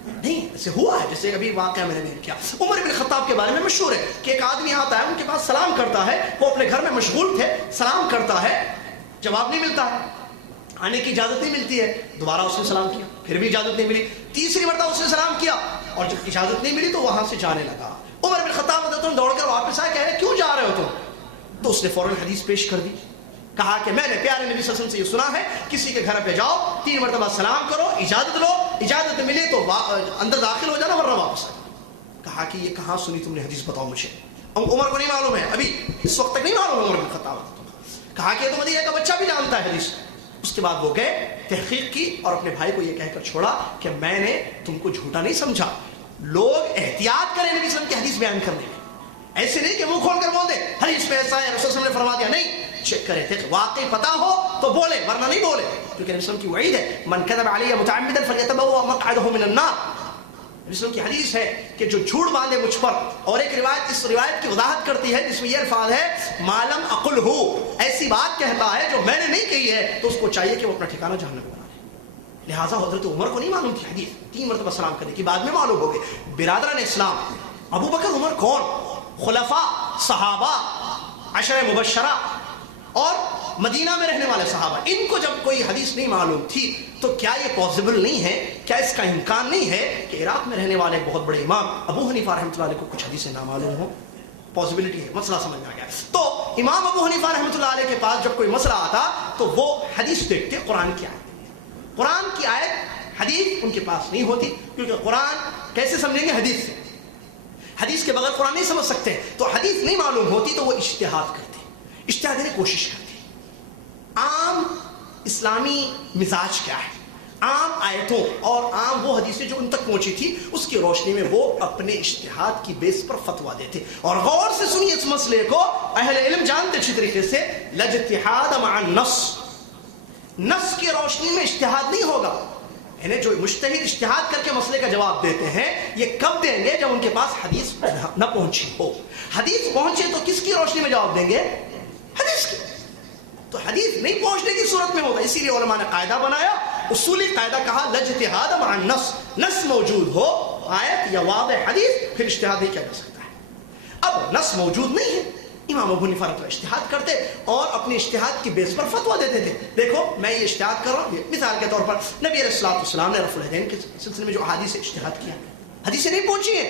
نہیں، ایسے ہوا ہے جیسے ابھی واقعہ میں نے بیان کیا. عمر بن خطاب کے بارے میں مشہور ہے کہ ایک آدمی آتا ہے ان کے پاس سلام کرتا ہے. وہ اپنے گھر میں مشغول تھے، سلام کرتا ہے، جواب نہیں ملتا ہے، آنے کی اجازت نہیں ملتی ہے. دوبارہ اس نے سلام کیا، پھر بھی اجازت نہیں ملی. تیسری مرتبہ اس نے سلام کیا اور جب اجازت نہیں ملی تو وہاں سے جانے لگا. عمر بن خطاب دوڑ کر واپس آئے، کہہ رہے کیوں جا رہے ہو تم؟ تو اس نے فوراً حدیث پیش کر دی. کہا کہ میں نے پیارے نبی صلی اللہ علیہ وسلم سے یہ سنا ہے کسی کے گھر پہ جاؤ 3 مرتبہ سلام کرو، اجازت لو، اجازت ملے تو اندر داخل ہو جانا ورنہ واپس آ. کہا کہ یہ کہاں سنی تم نے حدیث، بتاؤ مجھے. عمر کو نہیں معلوم ہے، ابھی اس وقت تک نہیں معلوم عمر بن خطاب. کہا کہ یہ تو مدینہ کا بچہ بھی جانتا ہے حدیث. اس کے بعد وہ گئے، تحقیق کی اور اپنے بھائی کو یہ کہہ کر چھوڑا کہ میں نے تم کو جھوٹا نہیں سمجھا. لوگ احتیاط کریں نبی صلی اللہ علیہ وسلم کی حدیث بیان کرنے میں. ایسے نہیں کہ منہ کھول کر بول دے حدیث میں ایسا ہے رسول صلی اللہ علیہ وسلم نے فرما دیا. نہیں، چیک کرے تھے واقعی پتا ہو تو بولے ورنہ نہیں بولے. کیونکہ نبی صلی اللہ علیہ وسلم کی وعید ہے من کذب علی متعمدا فلیتبوأ مقعده من النار. نبی صلی اللہ علیہ وسلم کی حدیث ہے کہ جو جھوٹ باندھے مجھ پر. اور ایک روایت اس روایت کی وضاحت کرتی ہے جس میں یہ الفاظ ہے مالم اقل ہو، ایسی بات کہتا ہے جو میں نے نہیں کہی ہے تو اس کو چاہیے کہ وہ اپنا ٹھکانہ جہنم میں بنا لے. لہٰذا حضرت عمر کو نہیں معلوم تھی حدیث 3 مرتبہ سلام کرنے کی، بعد میں معلوم ہو گئی. برادران اسلام، ابو بکر عمر کون؟ خلفاء، صحابہ، عشرہ مبشرہ اور مدینہ میں رہنے والے صحابہ. ان کو جب کوئی حدیث نہیں معلوم تھی تو کیا یہ پاسبل نہیں ہے، کیا اس کا امکان نہیں ہے کہ عراق میں رہنے والے بہت بڑے امام ابو حنیفہ رحمۃ اللہ علیہ کو کچھ حدیثیں نہ معلوم ہوں؟ پاسبلٹی ہے. مسئلہ سمجھ میں آ گیا. تو امام ابو حنیفہ رحمۃ اللہ علیہ کے پاس جب کوئی مسئلہ آتا تو وہ حدیث دیکھتے، قرآن کی آیت. قرآن کی آیت حدیث ان کے پاس نہیں ہوتی، کیونکہ قرآن کیسے سمجھیں گے؟ حدیث سے. حدیث کے بغیر قرآن نہیں سمجھ سکتے. تو حدیث نہیں معلوم ہوتی تو وہ اجتہاد کرتے، اجتہاد کی کوشش کرتے. عام اسلامی مزاج کیا ہے؟ عام آیتوں اور عام وہ حدیثیں جو ان تک پہنچی تھی اس کی روشنی میں وہ اپنے اجتہاد کی بیس پر فتویٰ دیتے. اور غور سے سنیے اس مسئلے کو، اہل علم جانتے اچھی طریقے سے لاجتہاد مع النص، نص کی روشنی میں اجتہاد نہیں ہوگا. یعنی جو مجتہد اجتہاد کر کے مسئلے کا جواب دیتے ہیں یہ کب دیں گے؟ جب ان کے پاس حدیث نہ پہنچی ہو. حدیث پہنچے تو کس کی روشنی میں جواب دیں گے؟ حدیث کی. تو حدیث نہیں پہنچنے کی صورت میں ہوتا. اسی لیے علماء نے قاعدہ بنایا، اصولی قاعدہ کہا لاجتہاد مع النص، نص موجود ہو آیت یا واضح حدیث پھر اجتہاد نہیں کیا جا سکتا ہے. اب نص موجود نہیں ہے، امام ابو حنیفہ رحمۃ اللہ اجتہاد کرتے اور اپنے اجتہاد کی بیس پر فتویٰ دیتے تھے. دیکھو میں یہ اجتہاد کر رہا ہوں. مثال کے طور پر نبی علیہ الصلوۃ والسلام نے رفع الیدین کے سلسلے میں جو احادیث سے اجتہاد کیا، حدیثیں نہیں پہنچی ہیں،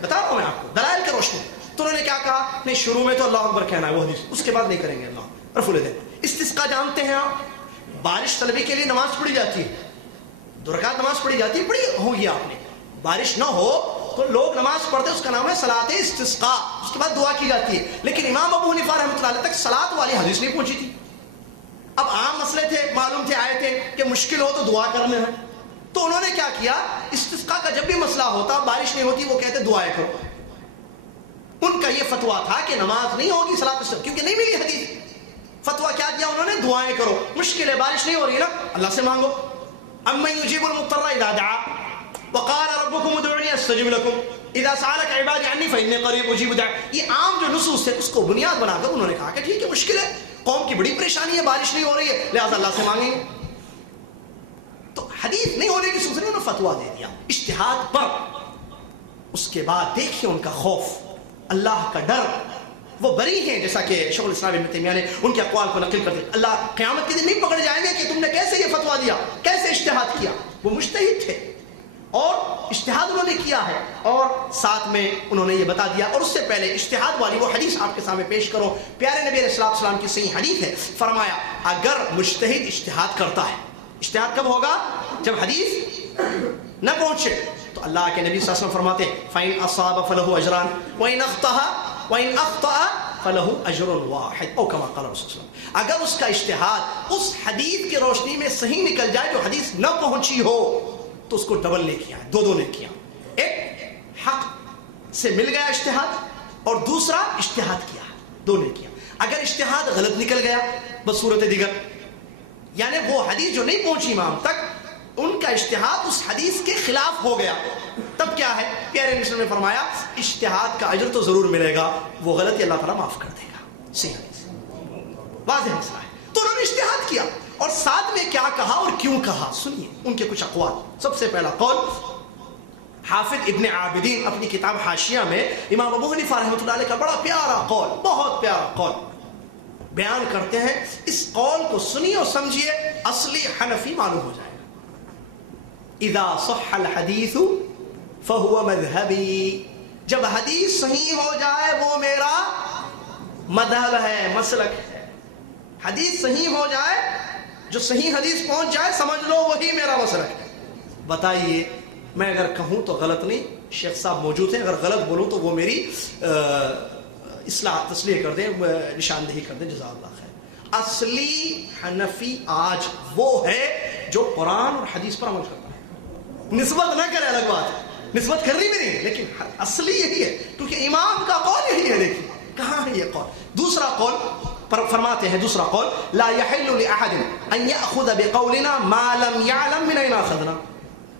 بتا رہا ہوں میں آپ کو دلائل کی روشنی. تو انہوں نے کیا کہا؟ نہیں، شروع میں تو اللہ اکبر کہنا ہے وہ حدیث، اس کے بعد نہیں کریں گے اللہ رفع الیدین. استسقاء جانتے ہیں آپ، بارش طلبی کے لیے نماز پڑھی جاتی ہے، 2 رکعت نماز پڑھی جاتی ہے، پڑھی ہوگی آپ نے. بارش نہ ہو تو لوگ نماز پڑھتے، اس کا نام ہے صلاۃ استسقاء، اس کے بعد دعا کی جاتی ہے. لیکن امام ابو حنیفہ رحمۃ اللہ علیہ تک صلاۃ والی حدیث نہیں پہنچی تھی. اب عام مسئلے تھے، معلوم تھے، آئے تھے کہ مشکل ہو تو دعا کرنے ہیں. تو انہوں نے کیا کیا؟ استسقاء کا جب بھی مسئلہ ہوتا، بارش نہیں ہوتی، وہ کہتے دعائیں کرو. ان کا یہ فتویٰ تھا کہ نماز نہیں ہوگی صلاۃ استسقاء، کیونکہ نہیں ملی حدیث. فتویٰ کیا دیا انہوں نے؟ دعائیں کرو. مشکل ہے، بارش نہیں ہو رہی ہے نا، اللہ سے مانگو. امن یجیب المضطر اذا دعا وقال ربكم ادعوني استجب لكم اذا سالك عبادي عني فاني قريب اجيب دعوة. یہ عام جو نصوص ہے اس کو بنیاد بنا کر انہوں نے کہا کہ ٹھیک ہے، مشکل ہے، قوم کی بڑی پریشانی ہے، بارش نہیں ہو رہی ہے، لہذا اللہ سے مانگیں گے. تو حدیث نہیں ہونے کی صورت میں انہوں نے فتویٰ دے دیا اجتہاد پر. اس کے بعد دیکھیے ان کا خوف، اللہ کا ڈر. وہ بری ہیں، جیسا کہ شیخ الاسلام ابن تیمیہ نے ان کے اقوال کو نقل کر دیا. اللہ قیامت کے دن نہیں پکڑ جائیں گے کہ تم نے کیسے یہ فتویٰ دیا، کیسے اجتہاد کیا. وہ مجتہد تھے، اور اجتہاد انہوں نے کیا ہے، اور ساتھ میں انہوں نے یہ بتا دیا. اور اس سے پہلے اجتہاد والی وہ حدیث آپ کے سامنے پیش کرو. پیارے نبی علیہ السلام کی صحیح حدیث ہے، فرمایا اگر مجتہد اجتہاد کرتا ہے، اجتہاد کب ہوگا؟ جب حدیث نہ پہنچے. تو اللہ کے نبی صلی اللہ علیہ وسلم فرماتے فَإِنْ أَصَابَ فَلَهُ أَجْرَانِ وَإِنْ أَخْطَأَ فَلَهُ أَجْرٌ وَاحِدٌ او کما قال رسول اللہ. اگر اس کا اجتہاد اس حدیث کی روشنی میں صحیح نکل جائے جو حدیث نہ پہنچی ہو تو اس کو ڈبل نے کیا، دو نے کیا. ایک حق سے مل گیا اجتہاد، اور دوسرا اجتہاد کیا، دو نے کیا. اگر اجتہاد غلط نکل گیا بصورت دیگر، یعنی وہ حدیث جو نہیں پہنچی امام تک، ان کا اجتہاد اس حدیث کے خلاف ہو گیا، تب کیا ہے؟ پیارے نبی نے فرمایا اجتہاد کا اجر تو ضرور ملے گا، وہ غلطی اللہ تعالیٰ معاف کر دے گا. صحیح حدیث، واضح مسئلہ ہے. تو انہوں نے اجتہاد کیا، اور ساتھ میں کیا کہا اور کیوں کہا سنیے ان کے کچھ اقوال. سب سے پہلا قول حافظ ابن عابدین اپنی کتاب حاشیہ میں امام ابو حنیفہ رحمۃ اللہ علیہ کا بڑا پیارا قول، بہت پیارا قول بیان کرتے ہیں. اس قول کو سنیے اور سمجھیے، اصلی حنفی معلوم ہو جائے گا. اذا صح الحدیث فهو مذهبی، جب حدیث صحیح ہو جائے وہ میرا مذہب ہے، مسلک ہے. حدیث صحیح ہو جائے، جو صحیح حدیث پہنچ جائے سمجھ لو وہی میرا مسلک ہے. بتائیے میں اگر کہوں تو غلط نہیں، شیخ صاحب موجود ہیں، اگر غلط بولوں تو وہ میری اصلاح تصلیح کر دیں، نشاندہی کر دیں، جزاک اللہ خیر. اصلی حنفی آج وہ ہے جو قرآن اور حدیث پر عمل کرتا ہے. نسبت نہ کرے الگ بات ہے، نسبت کرنی بھی نہیں، لیکن اصلی یہی ہے، کیونکہ امام کا قول یہی ہے. دیکھیے کہاں ہے یہ قول. دوسرا قول فرماتے ہیں، دوسرا قول لا يحل لأحد ان يأخذ بقولنا ما لم يعلم من اين اخذنا.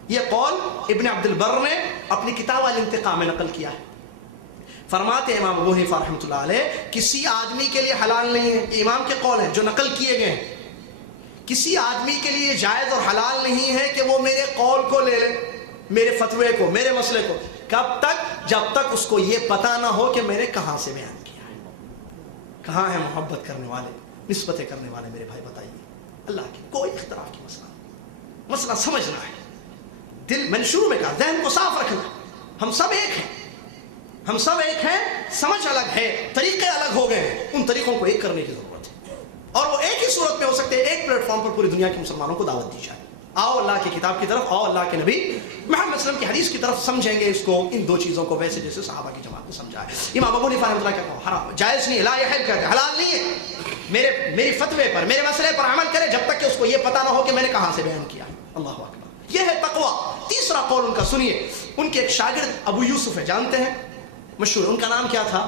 یہ قول ابن عبد البر نے اپنی کتاب الانتقاء میں نقل کیا ہے. فرماتے ہیں امام ابو حنیفہ رحمۃ اللہ علیہ کسی آدمی کے لیے حلال نہیں ہے، یہ امام کے قول ہیں جو نقل کیے گئے ہیں، کسی آدمی کے لیے جائز اور حلال نہیں ہے کہ وہ میرے قول کو لے لے، میرے فتوے کو، میرے مسئلے کو. کب تک؟ جب تک اس کو یہ پتہ نہ ہو کہ میں نے کہاں سے بیان کیا ہے. کہاں ہے محبت کرنے والے، نسبتیں کرنے والے میرے بھائی؟ بتائیے. اللہ کی کوئی اختلاف کی مسئلہ سمجھنا ہے. دل میں نے شروع میں کہا ذہن کو صاف رکھنا. ہم سب ایک ہیں، ہم سب ایک ہیں، سمجھ الگ ہے، طریقے الگ ہو گئے ہیں، ان طریقوں کو ایک کرنے کی ضرورت ہے. اور وہ ایک ہی صورت میں ہو سکتے ہیں، ایک پلیٹ فارم پر پوری دنیا کے مسلمانوں کو دعوت دی جائے. آؤ اللہ کی کتاب کی طرف، آؤ اللہ کے نبی محمد صلی اللہ علیہ وسلم کی حدیث کی طرف، سمجھیں گے اس کو، ان دو چیزوں کو ویسے جیسے صحابہ کی جماعت نے سمجھا ہے. امام ابو حنیفہ رحمۃ اللہ کہتا ہے حرام، جائز نہیں ہے، لا یحل کہتے ہیں حلال نہیں ہے، میری فتوے پر، میرے مسئلے پر عمل کرے جب تک کہ اس کو یہ پتہ نہ ہو کہ میں نے کہاں سے بیان کیا. اللہ اکبر، یہ ہے تقویٰ. تیسرا قول ان کا سنیے. ان کے ایک شاگرد ابو یوسف ہے، جانتے ہیں، مشہور. ان کا نام کیا تھا؟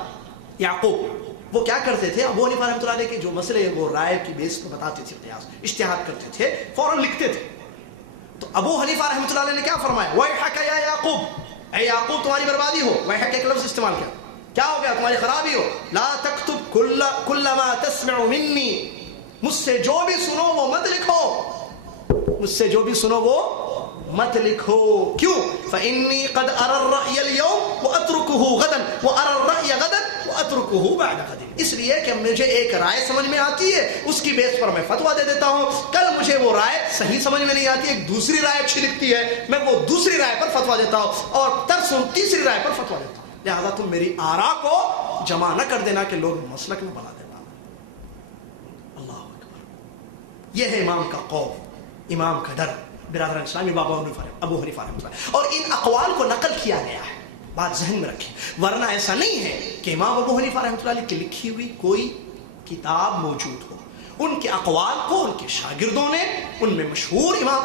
یعقوب. وہ کیا کرتے تھے؟ ابو حنیفہ رحمۃ اللہ علیہ کے جو مسئلے وہ رائے کی بیس پر بتاتے تھے، قیاس اجتہاد کرتے تھے، فوراً لکھتے تھے. تو ابو حنیفہ رحمۃ اللہ علیہ نے کیا فرمایا؟ ویحک یا یعقوب، اے یعقوب تمہاری بربادی ہو. ویحک ایک لفظ استعمال کیا، کیا ہو گیا؟ تمہاری خرابی ہو. لا تکتب کل ما تسمع منی، مجھ سے جو بھی سنو وہ مت لکھو، مجھ سے جو بھی سنو وہ مت لکھو. کیوں؟ فإني قد أرى الرأي اليوم وأتركه غدا وأرى الرأي غدا وأتركه بعد غد. اس لیے کہ مجھے ایک رائے سمجھ میں آتی ہے، اس کی بیس پر میں فتویٰ دے دیتا ہوں. کل مجھے وہ رائے صحیح سمجھ میں نہیں آتی، ایک دوسری رائے اچھی لگتی ہے، میں وہ دوسری رائے پر فتویٰ دیتا ہوں، اور ترسوں تیسری رائے پر فتویٰ دیتا ہوں. لہذا تم میری آراء کو جمع نہ کر دینا کہ لوگ مسلک میں بنا دینا. اللہ اکبر. یہ ہے امام کا قول، امام کا ڈر. برادران اسلامی ابو حنیفہ رحمۃ اللہ. اور ان اقوال کو نقل کیا گیا ہے، بات ذہن میں رکھیں، ورنہ ایسا نہیں ہے کہ امام ابو حنیفہ رحمۃ اللہ علیہ کی لکھی ہوئی کوئی کتاب موجود ہو. ان کے اقوال کو ان کے شاگردوں نے، ان میں مشہور امام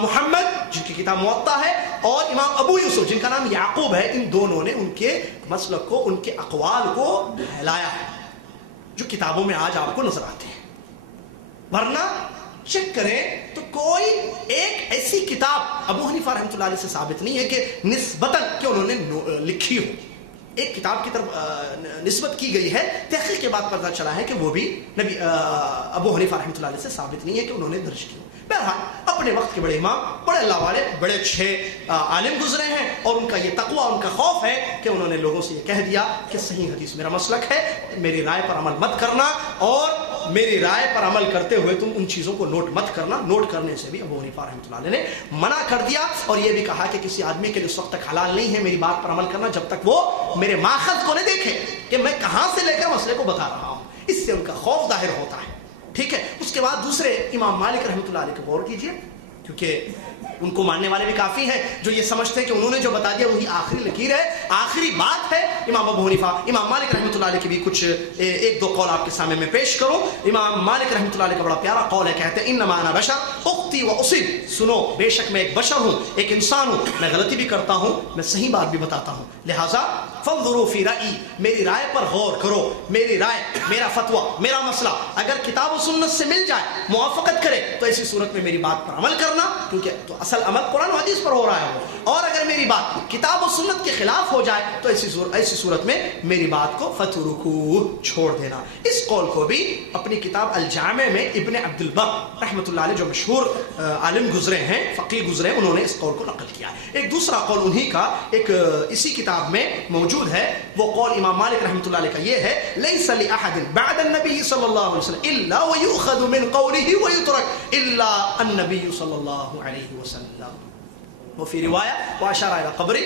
محمد جن کی کتاب موطا ہے، اور امام ابو یوسف جن کا نام یعقوب ہے، ان دونوں نے ان کے مسلک کو، ان کے اقوال کو پھیلایا ہے، جو کتابوں میں آج آپ کو نظر آتے ہیں. ورنہ چیک کریں تو کوئی ایک ایسی کتاب ابو حنیفہ رحمۃ اللہ علیہ سے ثابت نہیں ہے کہ نسبتاً کہ انہوں نے لکھی ہو. ایک کتاب کی طرف نسبت کی گئی ہے، تحقیق کے بعد پتہ چلا ہے کہ وہ بھی نبی ابو حنیفہ رحمۃ اللہ علیہ سے ثابت نہیں ہے کہ انہوں نے درج کی. بہرحال اپنے وقت کے بڑے امام، بڑے اللہ والے، بڑے اچھے عالم گزرے ہیں، اور ان کا یہ تقویٰ، ان کا خوف ہے کہ انہوں نے لوگوں سے یہ کہہ دیا کہ صحیح حدیث میرا مسلک ہے، میری رائے پر عمل مت کرنا، اور میری رائے پر عمل کرتے ہوئے تم ان چیزوں کو نوٹ مت کرنا. نوٹ کرنے سے بھی ابو حنیفہ رحمۃ اللہ علیہ نے منع کر دیا, اور یہ بھی کہا کہ کسی آدمی کے لیے اس وقت تک حلال نہیں ہے میری بات پر عمل کرنا جب تک وہ میرے ماخذ کو نہ دیکھے کہ میں کہاں سے لے کر مسئلے کو بتا رہا ہوں. اس سے ان کا خوف ظاہر ہوتا ہے. ٹھیک ہے. اس کے بعد دوسرے امام مالک رحمۃ اللہ علیہ کو غور کیجیے, کیونکہ ان کو ماننے والے بھی کافی ہیں جو یہ سمجھتے ہیں کہ انہوں نے جو بتا دیا وہی آخری لکیر ہے, آخری بات ہے. امام ابو حنیفہ, امام مالک رحمۃ اللہ علیہ کے بھی کچھ ایک دو قول آپ کے سامنے میں پیش کروں. امام مالک رحمۃ اللہ علیہ کا بڑا پیارا قول ہے, کہتے ہیں انما انا بشر اختی و اصیب. سنو, بے شک میں ایک بشر ہوں, ایک انسان ہوں, میں غلطی بھی کرتا ہوں, میں صحیح بات بھی بتاتا ہوں. لہٰذا فانظروا فی رأیی, میری رائے پر غور کرو. میری رائے, میرا فتویٰ, میرا مسئلہ اگر کتاب و سنت سے مل جائے, موافقت کرے, تو ایسی صورت میں میری بات پر عمل کرنا, کیونکہ تو اصل عمل قرآن و حدیث پر ہو رہا ہے. اور اگر میری بات کتاب و سنت کے خلاف ہو جائے تو ایسی صورت میں میری بات کو فترکوہ, چھوڑ دینا. اس قول کو بھی اپنی کتاب الجامع میں ابن عبد البر رحمۃ اللہ علیہ, جو مشہور عالم گزرے ہیں, فقیہ گزرے, انہوں نے اس قول کو نقل کیا. ایک دوسرا قول انہی کا ایک اسی کتاب میں موجود ہے, وہ قول امام مالک رحمۃ اللہ علیہ کا یہ ہے, لیس لأحد بعد النبی صلی اللہ علیہ وسلم الا ویؤخذ من قوله ویترک الا النبی صلی اللہ علیہ وسلم. وفی روایت واشار الی قبر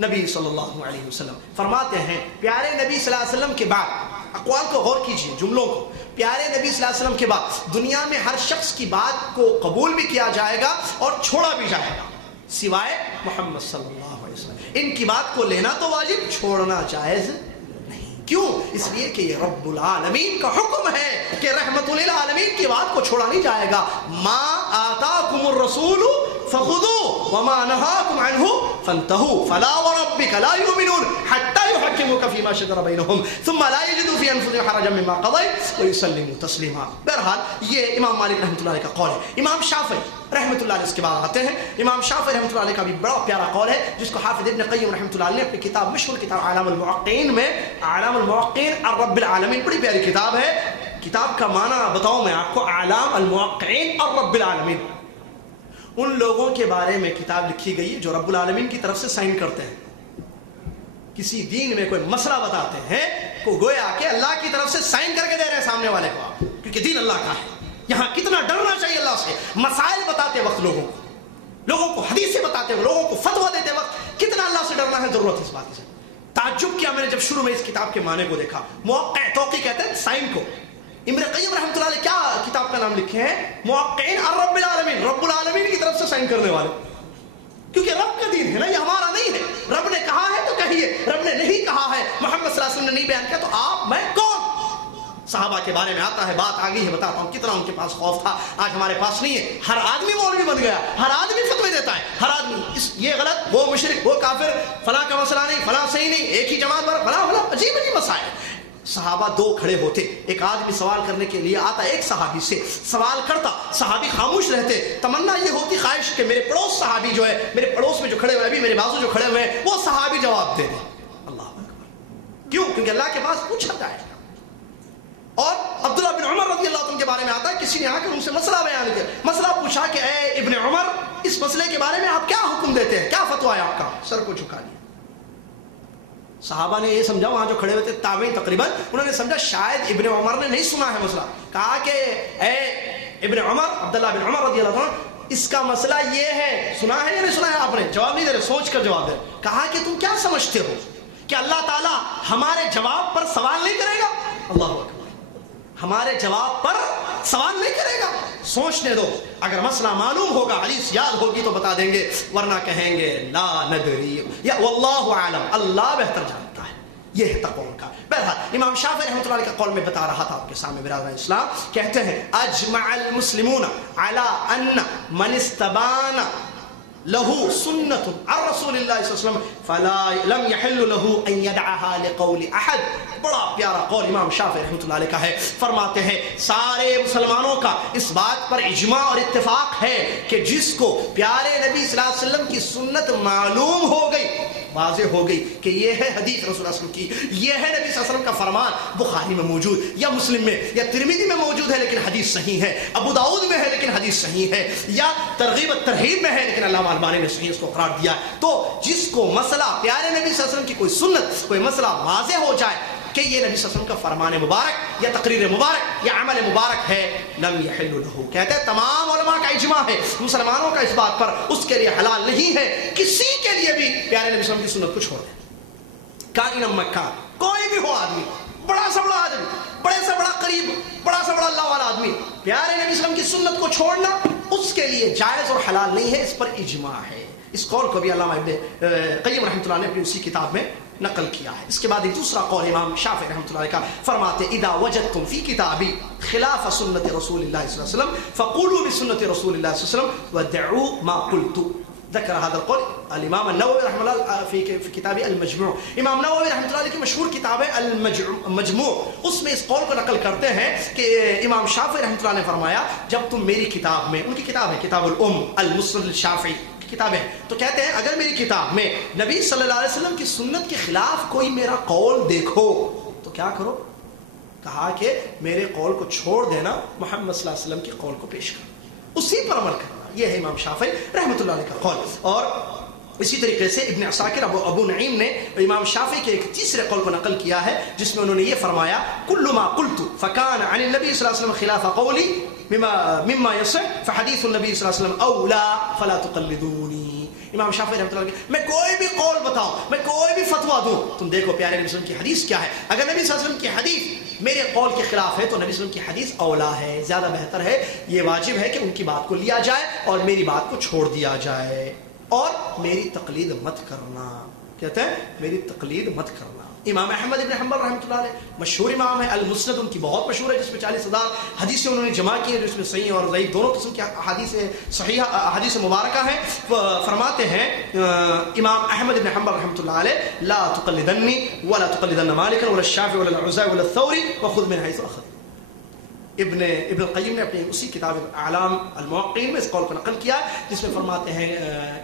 نبی صلی اللہ علیہ وسلم. فرماتے ہیں پیارے نبی صلی اللہ علیہ وسلم کے بعد, اقوال کو غور کیجئے, جملوں کو, پیارے نبی صلی اللہ علیہ وسلم کے بعد دنیا میں ہر شخص کی بات کو قبول بھی کیا جائے گا اور چھوڑا بھی جائے گا سوائے محمد صلی اللہ علیہ وسلم. ان کی بات کو لینا تو واجب, چھوڑنا جائز نہیں. کیوں؟ اس لیے کہ یہ رب العالمین کا حکم ہے کہ رحمت للعالمین کی بات کو چھوڑا نہیں جائے گا. ما آتاکم الرسول فخذوه وما نهاكم عنه فانتهوا فلا وربك لا يؤمنون حتى يحكموك فيما شجر بينهم ثم لا يجدوا في انفسهم حرجا مما قضيت ويسلموا تسليما. بہرحال یہ امام مالک رحمۃ اللہ علیہ کا قول ہے. امام شافعی رحمۃ اللہ علیہ اس کے بعد آتے ہیں. امام شافعی رحمۃ اللہ علیہ کا بھی بڑا پیارا قول ہے, جس کو حافظ ابن قیم رحمۃ اللہ علیہ نے اپنی کتاب, مشہور کتاب اعلام الموقعین میں, اعلام الموقعین الرب العالمین, بڑی پیاری کتاب ہے. کتاب کا معنی بتاؤں میں آپ کو, اعلام الموقعین الرب العالمین, ان لوگوں کے بارے میں کتاب لکھی گئی ہے جو رب العالمین کی طرف سے سائن کرتے ہیں. کسی دین میں کوئی مسئلہ بتاتے ہیں کو گویا کہ اللہ کی طرف سے سائن کر کے دے رہے ہیں سامنے والے کو, کیونکہ دین اللہ کا ہے. یہاں کتنا ڈرنا چاہیے اللہ سے. مسائل بتاتے وقت لوگوں کو حدیثیں بتاتے ہوئے, لوگوں کو فتویٰ دیتے وقت کتنا اللہ سے ڈرنا ہے, ضرورت ہے اس بات سے. تعجب کیا میں نے جب شروع میں اس کتاب کے معنی کو دیکھا. موقع توقی کہتے ہیں سائن کو. ابن قیم رحمۃ اللہ علیہ کیا کتاب کا نام لکھے ہیں, موقعین الرب العالمین, رب العالمین کی طرف سے سائن کرنے والے. کیونکہ رب کا دین ہے نا, یہ ہمارا نہیں ہے. رب نے کہا ہے تو کہیے, رب نے نہیں کہا ہے, محمد صلی اللہ علیہ وسلم نے نہیں بیان کیا, تو آپ میں کون. صحابہ کے بارے میں آتا ہے, بات آ گئی ہے, بتاتا ہوں کتنا ان کے پاس خوف تھا. آج ہمارے پاس نہیں ہے. ہر آدمی مولوی بن گیا, ہر آدمی فتوے دیتا ہے, ہر آدمی یہ غلط, وہ مشرک, وہ کافر, فلاں کا مسئلہ نہیں, فلاں صحیح نہیں, ایک ہی جماعت پر فلاں فلاں, عجیب عجیب مسائل. صحابہ دو کھڑے ہوتے, ایک آدمی سوال کرنے کے لیے آتا, ایک صحابی سے سوال کرتا, صحابی خاموش رہتے. تمنا یہ ہوتی, خواہش کہ میرے پڑوس صحابی جو ہے, میرے پڑوس میں جو کھڑے ہوئے, ابھی میرے بازو جو کھڑے ہوئے ہیں, وہ صحابی جواب دے دے. اللہ اکبر. کیوں؟ کیونکہ اللہ کے پاس پوچھا جائے. اور عبداللہ بن عمر رضی اللہ عنہ کے بارے میں آتا ہے, کسی نے آ کر ان سے مسئلہ بیان کیا, مسئلہ پوچھا کہ اے ابن عمر, اس مسئلے کے بارے میں آپ کیا حکم دیتے ہیں, کیا فتویٰ ہے آپ کا. سر کو جھکا لیا. صحابہ نے یہ سمجھا, وہاں جو کھڑے ہوئے تھے تابعین تقریباً, انہوں نے سمجھا شاید ابن عمر نے نہیں سنا ہے مسئلہ. کہا کہ اے ابن عمر, عبداللہ بن عمر رضی اللہ عنہ, اس کا مسئلہ یہ ہے, سنا ہے یا نہیں سنا ہے آپ نے. جواب نہیں دے رہے, سوچ کر جواب دے. کہا کہ تم کیا سمجھتے ہو کہ اللہ تعالیٰ ہمارے جواب پر سوال نہیں کرے گا. اللہ اکبر. ہمارے جواب پر سوال نہیں کرے گا, سوچنے دو. اگر مسئلہ معلوم ہوگا, حدیث یاد ہوگی تو بتا دیں گے, ورنہ کہیں گے لا ندری یا واللہ عالم, اللہ بہتر جانتا ہے. یہ ہے تقوی کا. بہرحال امام شافعی رحمۃ اللہ علیہ کا قول میں بتا رہا تھا آپ کے سامنے برادران اسلام. کہتے ہیں اجمع المسلمون علی ان من استبان له سنة عن رسول اللہ صلی اللہ علیہ وسلم فلا لم يحل له ان يدعها لقول احد. بڑا پیارا قول امام شافعی رحمۃ اللہ علیہ کا ہے. فرماتے ہیں سارے مسلمانوں کا اس بات پر اجماع اور اتفاق ہے کہ جس کو پیارے نبی صلی اللہ علیہ وسلم کی سنت معلوم ہو گئی, واضح ہو گئی کہ یہ ہے حدیث رسول اللہ صلی اللہ علیہ وسلم کی, یہ ہے نبی صلی اللہ علیہ وسلم کا فرمان, بخاری میں موجود یا مسلم میں یا ترمذی میں موجود ہے لیکن حدیث صحیح ہے, ابو داؤد میں ہے لیکن حدیث صحیح ہے, یا ترغیب الترہیب میں ہے لیکن علامہ البانی نے صحیح اس کو قرار دیا. تو جس کو مسئلہ پیارے نبی صلی اللہ علیہ وسلم کی کوئی سنت, کوئی مسئلہ واضح ہو جائے کہ یہ نبی صلی اللہ علیہ وسلم کا فرمان مبارک یا تقریر مبارک یا عمل مبارک ہے لم یحل لہ، کہتے ہیں تمام علماء کا اجماع ہے مسلمانوں کا اس بات پر، اس کے لیے حلال نہیں ہے کسی کے لیے بھی پیارے نبی صلی اللہ علیہ وسلم کی سنت کو چھوڑ دے، کائن مکان، کوئی بھی ہو آدمی، بڑا سا بڑا آدمی، بڑے سے بڑا قریب، بڑا سا بڑا اللہ والا آدمی، پیارے نبی صلی اللہ علیہ وسلم کی سنت کو چھوڑنا اس کے لیے جائز اور حلال نہیں ہے، اس پر اجماع ہے۔ اس قول کو بھی علامہ ابن قیم رحمۃ اللہ نے اپنی اسی کتاب میں نقل کیا ہے۔ اس کے بعد ایک دوسرا قول امام شافعی رحمۃ اللہ علیہ کا، فرماتے اذا وجدتم فی کتابی خلاف سنت رسول اللہ صلی اللہ علیہ وسلم فقولوا بسنت رسول اللہ صلی اللہ علیہ وسلم ودعوا ما قلت۔ ذکر هذا القول الامام النووي رحمه الله في كتابه المجموع۔ امام نووي رحمۃ اللہ علیہ کی مشہور کتاب ہے المجموع، اس میں اس قول کو نقل کرتے ہیں کہ امام شافعی رحمۃ اللہ نے فرمایا جب تم میری کتاب میں، ان کی کتاب ہے کتاب الام المسند الشافعی کتاب ہے، تو کہتے ہیں اگر میری کتاب میں نبی صلی اللہ علیہ وسلم کی سنت کے خلاف کوئی میرا قول دیکھو تو کیا کرو؟ کہا کہ میرے قول کو چھوڑ دینا، محمد صلی اللہ علیہ وسلم کے قول کو پیش کرنا، اسی پر عمل کرنا۔ یہ ہے امام شافعی رحمۃ اللہ علیہ کا قول۔ اور اسی طریقے سے ابن عساکر ابو نعیم نے امام شافعی کے ایک تیسرے قول کو نقل کیا ہے جس میں انہوں نے یہ فرمایا کل ما قلت فكان عن النبي صلی اللہ علیہ وسلم خلاف قولی مما يصح فحديث النبي صلی اللہ علیہ وسلم اولى فلا تقلدوني۔ امام شافعی رحمۃ اللہ علیہ، میں کوئی بھی قول بتاؤں، میں کوئی بھی فتویٰ دوں، تم دیکھو پیارے نبی صلی اللہ علیہ وسلم کی حدیث کیا ہے، اگر نبی صلی اللہ علیہ وسلم کی حدیث میرے قول کے خلاف ہے تو نبی صلی اللہ علیہ وسلم کی حدیث اولا ہے، زیادہ بہتر ہے، یہ واجب ہے کہ ان کی بات کو لیا جائے اور میری بات کو چھوڑ دیا جائے، اور میری تقلید مت کرنا، کہتے ہیں میری تقلید مت کرنا۔ امام احمد ابن حنبل رحمۃ اللہ علیہ مشہور امام ہے، المسند ان کی بہت مشہور ہے جس میں 40,000 حدیثیں انہوں نے جمع کی ہیں، جس میں صحیح اور ضعیف دونوں قسم کی احادیث صحیح احادیث مبارکہ ہیں۔ فرماتے ہیں امام احمد ابن حنبل رحمۃ اللہ علیہ لا تقلدنی ولا تقلدن مالکا ولا الشافعی ولا الاوزاعی ولا الثوری وخذ من حیث اخذ۔ ابن القیم نے اپنی اسی کتاب اعلام الموقعین میں اس قول کو نقل کیا جس میں فرماتے ہیں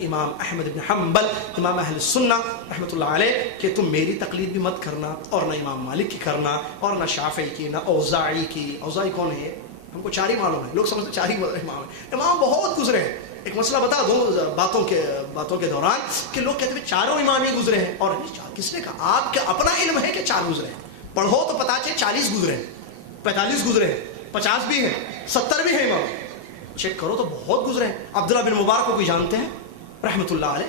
امام احمد بن حنبل امام اہل السنہ رحمۃ اللہ علیہ کہ تم میری تقلید بھی مت کرنا اور نہ امام مالک کی کرنا اور نہ شافعی کی نہ اوزاعی کی۔ اوزاعی کون ہے؟ ہم کو چار ہی معلوم ہے، لوگ سمجھتے چار ہی امام ہیں، امام بہت گزرے ہیں۔ ایک مسئلہ بتا دوں باتوں کے دوران کہ لوگ کہتے ہیں چاروں امام ہی گزرے ہیں، اور کس نے کہا؟ آپ کا اپنا علم ہے کہ چار گزرے ہیں، پڑھو تو پتا چلے 40 گزرے ہیں، 45 گزرے ہیں، 50 بھی ہیں، 70 بھی ہیں، امام چیک کرو تو بہت گزرے ہیں۔ عبداللہ بن مبارک کو بھی جانتے ہیں رحمۃ اللہ علیہ،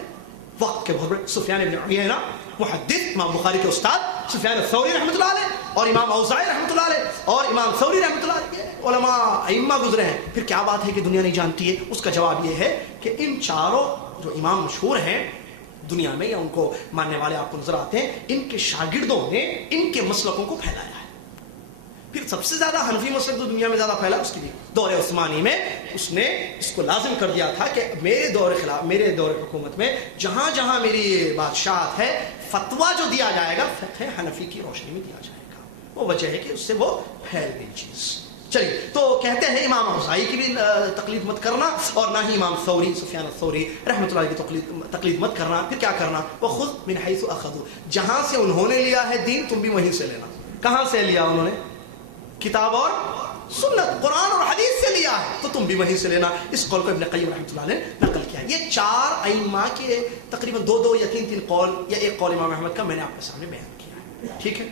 وقت کے بہت بڑے، سفیان بن عیینہ محدث، امام بخاری کے استاد سفیان الثوری رحمۃ اللہ علیہ، اور امام اوزاعی رحمۃ اللہ علیہ، اور امام ثوری رحمۃ اللہ علیہ، علماء ائمہ گزرے ہیں۔ پھر کیا بات ہے کہ دنیا نہیں جانتی ہے؟ اس کا جواب یہ ہے کہ ان چاروں جو امام مشہور ہیں دنیا میں یا ان کو ماننے والے آپ کو نظر آتے ہیں، ان کے شاگردوں نے ان کے مسلکوں کو پھیلایا ہے۔ پھر سب سے زیادہ حنفی مسلک جو دنیا میں زیادہ پھیلا اس کی دور عثمانی میں اس نے اس کو لازم کر دیا تھا کہ میرے دور حکومت میں جہاں جہاں میری بادشاہت ہے فتویٰ جو دیا جائے گا فقہ حنفی کی روشنی میں دیا جائے گا۔ وہ وجہ ہے کہ اس سے وہ پھیل گئی چیز۔ چلیے، تو کہتے ہیں امام اوزاعی کی بھی تقلید مت کرنا اور نہ ہی امام ثوری سفیان الثوری رحمۃ اللہ علیہ کی تقلید مت کرنا۔ پھر کیا کرنا؟ وخذ من حیث اخذوا، جہاں سے انہوں نے لیا ہے دین تم بھی وہیں سے لینا۔ کہاں سے لیا انہوں نے؟ کتاب اور سنت، قرآن اور حدیث سے لیا ہے تو تم بھی وہیں سے لینا۔ اس قول کو ابن قیم رحمۃ اللہ نے نقل کیا ہے۔ یہ چار ائمہ کے تقریباً دو یا تین قول یا ایک قول امام احمد کا میں نے آپ کے سامنے بیان کیا ہے، ٹھیک ہے؟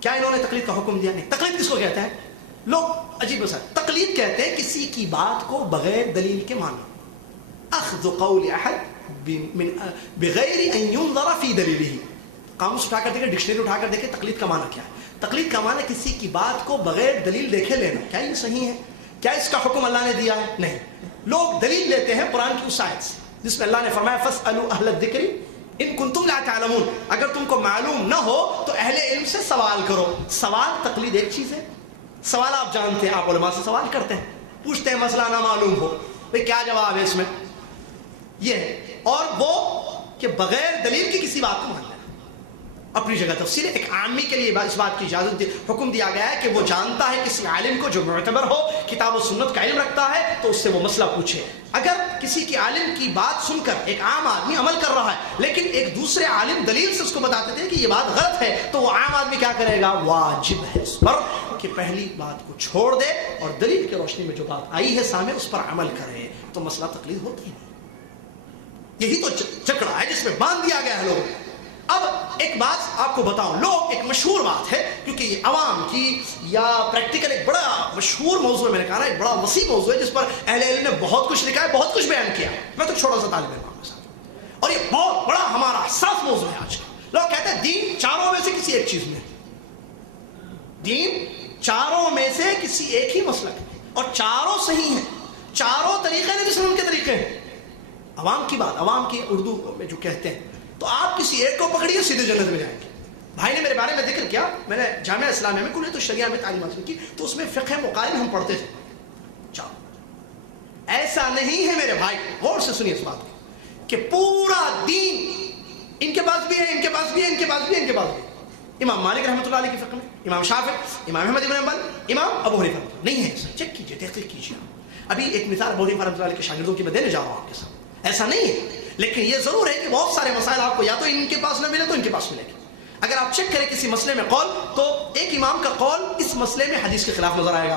کیا انہوں نے تقلید کا حکم دیا؟ نہیں۔ تقلید کس کو کہتے ہیں؟ لوگ عجیب بات، تقلید کہتے ہیں کسی کی بات کو بغیر دلیل کے ماننا، اخذ قول احد بغیر ان ينظر في دلیلہ۔ قاموس اٹھا کر دیکھیں، ڈکشنری اٹھا کر دیکھیں تقلید کا معنی کیا ہے۔ تقلید کا معنی کسی کی بات کو بغیر دلیل دیکھے لینا۔ کیا یہ صحیح ہے؟ کیا اس کا حکم اللہ نے دیا ہے؟ نہیں۔ لوگ دلیل لیتے ہیں قرآن کی اس آیت سے جس میں اللہ نے فرمایا فاسألوا اہل الذکر ان کنتم لا تعلمون، اگر تم کو معلوم نہ ہو تو اہل علم سے سوال کرو۔ سوال تقلید ایک چیز ہے، سوال آپ جانتے ہیں، آپ علماء سے سوال کرتے ہیں، پوچھتے ہیں مسئلہ نہ معلوم ہو، بھئی کیا جواب ہے اس میں، یہ ہے۔ اور وہ کہ بغیر دلیل کی کسی بات کو ماننا اپنی جگہ تفصیل ہے۔ ایک عامی کے لیے اس بات کی اجازت حکم دیا گیا ہے کہ وہ جانتا ہے کسی عالم کو جو معتبر ہو، کتاب و سنت کا علم رکھتا ہے، تو اس سے وہ مسئلہ پوچھے۔ اگر کسی کی عالم کی بات سن کر ایک عام آدمی عمل کر رہا ہے لیکن ایک دوسرے عالم دلیل سے اس کو بتاتے تھے کہ یہ بات غلط ہے، تو وہ عام آدمی کیا کرے گا؟ واجب ہے اس پر کہ پہلی بات کو چھوڑ دے اور دلیل کی روشنی میں جو بات آئی ہے سامنے اس پر عمل کرے، تو مسئلہ تقلید ہوتی ہے۔ یہی تو چکڑا ہے جس میں باندھ دیا گیا ہے لوگوں۔ اب ایک بات آپ کو بتاؤں، لوگ ایک مشہور بات ہے، کیونکہ یہ عوام کی یا پریکٹیکل ایک بڑا مشہور موضوع ہے، میں نے کہا نا ایک بڑا وسیع موضوع ہے جس پر اہل علم نے بہت کچھ لکھا ہے، بہت کچھ بیان کیا ہے. میں تو چھوٹا سا طالب علم کے ساتھ، اور یہ بہت بڑا ہمارا حساس موضوع ہے آج کا. لوگ کہتے ہیں دین چاروں میں سے کسی ایک چیز میں، دین چاروں میں سے کسی ایک ہی مسلک میں، اور چاروں صحیح ہیں، چاروں طریقے ہیں جس میں ان کے طریقے ہیں. عوام کی بات، عوام کی اردو میں جو کہتے ہیں، تو آپ کسی ایک کو پکڑیے سیدھے جنت میں جائیں گے. بھائی نے میرے بارے میں ذکر کیا، میں نے جامعہ اسلامیہ میں کلیت الشریعہ میں تعلیم حاصل کی، تو اس میں فقہ مقارن ہم پڑھتے تھے. ایسا نہیں ہے میرے بھائی، غور سے سنیے اس بات کو، کہ پورا دین ان کے پاس بھی ہے، ان کے پاس بھی ہے، ان کے پاس بھی ہے، ان کے پاس بھی ہے. امام مالک رحمۃ اللہ علیہ کی فقہ میں، امام شافعی، امام احمد بن حنبل، امام ابو حنیفہ نہیں ہے. چیک کیجیے، تحقیق کیجیے. ابھی ایک مثال ابو حنیفہ رحمۃ اللہ علیہ کے شاگردوں کی میں دینے جا رہا ہوں آپ کے ساتھ. ایسا نہیں ہے، لیکن یہ ضرور ہے کہ بہت سارے مسائل آپ کو یا تو ان کے پاس نہ ملے تو ان کے پاس ملے گی. اگر آپ چیک کریں کسی مسئلے میں قول، تو ایک امام کا قول اس مسئلے میں حدیث کے خلاف نظر آئے گا.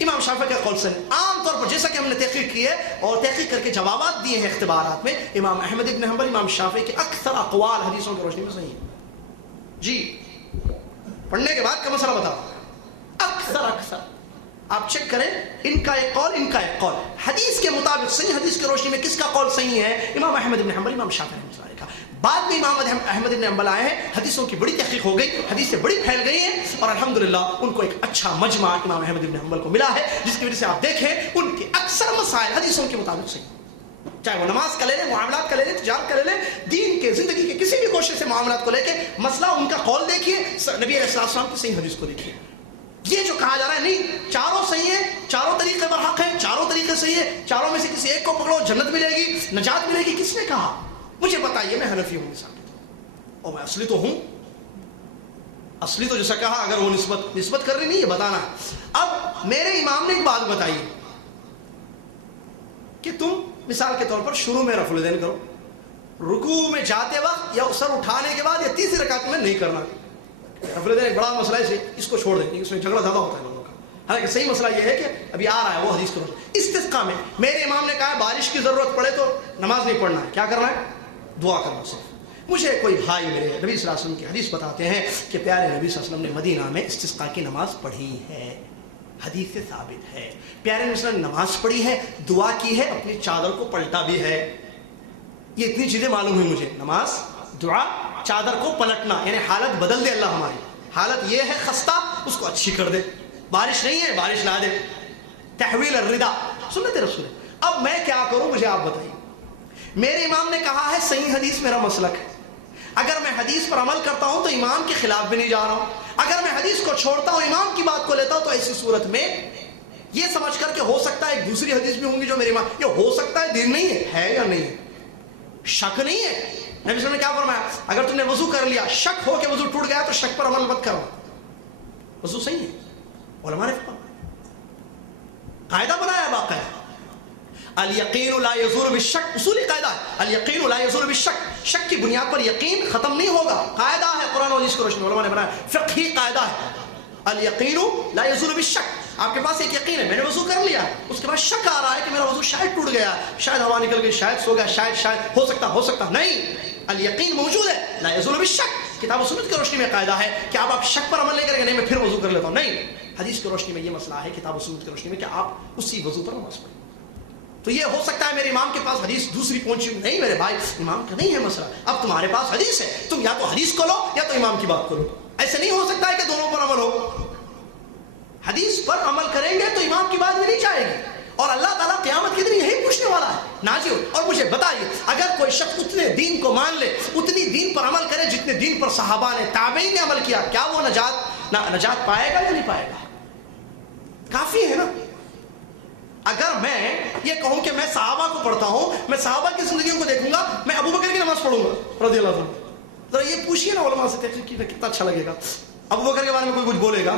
امام شافعی کا قول سے عام طور پر، جیسا کہ ہم نے تحقیق کی ہے اور تحقیق کر کے جوابات دیے ہیں اختبارات میں، امام احمد بن حنبل، امام شافعی کے اکثر اقوال حدیثوں کی روشنی میں صحیح ہیں. جی پڑھنے کے بعد کا مسئلہ بتاؤ، اکثر آپ چیک کریں، ان کا ایک قول، ان کا ایک قول حدیث کے مطابق صحیح. حدیث کی روشنی میں کس کا قول صحیح ہے؟ امام احمد بن حنبل، امام شافعی رحمۃ اللہ علیہ کا. بعد میں امام احمد بن حنبل آئے ہیں، حدیثوں کی بڑی تحقیق ہو گئی، حدیثیں بڑی پھیل گئی ہیں، اور الحمدللہ ان کو ایک اچھا مجمع امام احمد بن حنبل کو ملا ہے، جس کی وجہ سے آپ دیکھیں ان کے اکثر مسائل حدیثوں کے مطابق صحیح. چاہے وہ نماز کا لے لیں، معاملات کا لے لیں، تجارت کا لے لیں، دین کے زندگی کے کسی بھی کوشش سے معاملات کو لے کے مسئلہ ان کا قول دیکھیے، نبی علیہ السلام کی صحیح حدیث کو دیکھیے. یہ جو کہا جا رہا ہے نہیں چاروں صحیح ہیں، چاروں طریقے پر حق ہیں، چاروں طریقے صحیح ہے، چاروں میں سے کسی ایک کو پکڑو جنت ملے گی، نجات ملے گی، کس نے کہا؟ مجھے بتائیے. میں حنفی ہوں مثال، اور میں اصلی تو ہوں، اصلی تو جیسا کہا، اگر وہ نسبت کر رہی نہیں، یہ بتانا. اب میرے امام نے ایک بات بتائی کہ تم مثال کے طور پر شروع میں رفع الیدین کرو، رکوع میں جاتے وقت یا سر اٹھانے کے بعد یا تیسری رکعت میں نہیں کرنا. رفع الیدین ایک بڑا مسئلہ ہے، اس کو چھوڑ دیں، اس میں جھگڑا زیادہ ہوتا ہے لوگوں کا. حالانکہ صحیح مسئلہ یہ ہے کہ ابھی آ رہا ہے وہ حدیث کو. استسقاء میں میرے امام نے کہا بارش کی ضرورت پڑے تو نماز نہیں پڑھنا ہے، کیا کرنا ہے؟ دعا کرنا صرف. مجھے کوئی بھائی میرے نبی صلی اللہ علیہ وسلم کی حدیث بتاتے ہیں کہ پیارے نبی صلی اللہ علیہ وسلم نے مدینہ میں استسقاء کی نماز پڑھی ہے، حدیث سے ثابت ہے. پیارے نبی صلی اللہ علیہ وسلم نے نماز پڑھی ہے، دعا کی ہے، اپنی چادر کو پلٹا بھی ہے. یہ اتنی چیزیں معلوم ہوئی مجھے، نماز، دعا، چادر کو پلٹنا، یعنی حالت بدل دے اللہ ہماری. حالت یہ ہے خستہ، اس کو اچھی کر دے. بارش نہیں ہے، بارش لا دے. تحویل الردا، سنت رسول. اب میں کیا کروں مجھے آپ بتائیے. میرے امام نے کہا ہے صحیح حدیث میرا مسلک ہے، اگر میں حدیث پر عمل کرتا ہوں تو امام کے خلاف بھی نہیں جا رہا ہوں. اگر میں حدیث کو چھوڑتا ہوں، امام کی بات کو لیتا ہوں، تو ایسی صورت میں یہ سمجھ کر کہ ہو سکتا ہے ایک دوسری حدیث بھی ہوں گی جو میرے امام، یہ ہو سکتا ہے دین نہیں ہے یا نہیں ہے؟ شک نہیں ہے. نبی صلی اللہ علیہ وسلم نے کیا فرمایا؟ اگر تم نے وضو کر لیا، شک ہو کہ وضو ٹوٹ گیا، تو شک پر عمل مت کرو، وضو صحیح ہے. علماء نے قاعدہ بنایا باقاعدہ، الیقین لا یزول بالشک، اصولی قاعدہ ہے، الیقین لا یزول بالشک، شک کی بنیاد پر یقین ختم نہیں ہوگا. قاعدہ ہے قرآن و حدیث کی روشنی میں علماء نے بنایا، فقہی قاعدہ ہے، الیقین لا یزول بالشک. آپ کے پاس ایک یقین ہے، میں نے وضو کر لیا، اس کے بعد شک آ رہا ہے کہ میرا وضو شاید ٹوٹ گیا، شاید ہوا نکل گئی، شاید سو گیا، شاید ہو سکتا نہیں. الیقین موجود ہے، لا یزول بالشک. کتاب و سنت کی روشنی میں قاعدہ ہے کہ آپ شک پر عمل نہیں کریں گے، نہیں میں پھر وضو کر لیتا ہوں، نہیں. حدیث کی روشنی میں یہ مسئلہ ہے، کتاب و سنت کی روشنی میں، کہ آپ اسی وضو پر نماز پڑھیں. تو یہ ہو سکتا ہے میرے امام کے پاس حدیث دوسری پہنچی نہیں، میرے بھائی امام کا نہیں ہے مسئلہ. اب تمہارے پاس حدیث ہے، تم یا تو حدیث کو لو یا تو امام کی بات کرو. ایسے نہیں ہو سکتا ہے کہ دونوں پر عمل ہو. حدیث پر عمل کریں گے تو امام کی بات بھی نہیں جائے گی، اور اللہ تعالیٰ قیامت کے دن یہی پوچھنے والا ہے. ناجی ہو. اور مجھے بتائیے، اگر کوئی شخص اتنے دین کو مان لے، اتنی دین پر عمل کرے جتنے دین پر صحابہ نے، تابعین نے عمل کیا، کیا وہ نجات پائے گا یا نہیں پائے گا؟ کافی ہے نا. اگر میں یہ کہوں کہ میں صحابہ کو پڑھتا ہوں، میں صحابہ کی زندگیوں کو دیکھوں گا، میں ابو بکر کی نماز پڑھوں گا رضی اللہ عنہ، ذرا یہ پوچھیے نا علماء سے تحقیق کیجیے، کتنا اچھا لگے گا. ابو بکر کے بارے میں کوئی کچھ بولے گا؟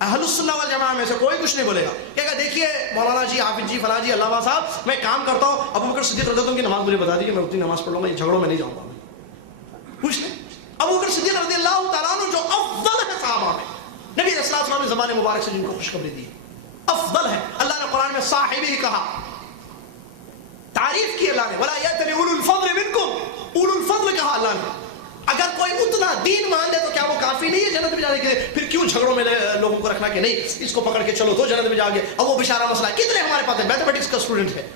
اہل السنہ والجماعہ میں سے کوئی کچھ نہیں بولے گا. کہے گا دیکھیے مولانا جی، حافظ جی، فلاں جی، علامہ صاحب، میں کام کرتا ہوں، ابو بکر صدیق رضی اللہ عنہ کی نماز مجھے بتا دی کہ میں اتنی نماز پڑھ لوں گا، یہ جھگڑوں میں نہیں جاؤں گا. پوچھ لیں ابو بکر صدیق رضی اللہ تعالیٰ عنہ جو افضل ہے صحابہ میں، نبی صلی اللہ علیہ وسلم نے زبان مبارک سے جن کو خوشخبری دی، افضل ہے. اللہ نے قرآن میں صاحبی کہا، تعریف کی اللہ نے، ولا یأتل اولو الفضل منکم، اولو الفضل فضل کہا اللہ نے. اگر کوئی اتنا دین مان لے تو کیا وہ کافی نہیں ہے جنت میں جانے کے لیے؟ پھر کیوں جھگڑوں میں لوگوں کو رکھنا کہ نہیں اس کو پکڑ کے چلو تو جنت میں جاؤ گے. اب وہ بیچارہ مسئلہ کتنے ہمارے پاس ہے میتھمیٹکس کا اسٹوڈنٹ ہے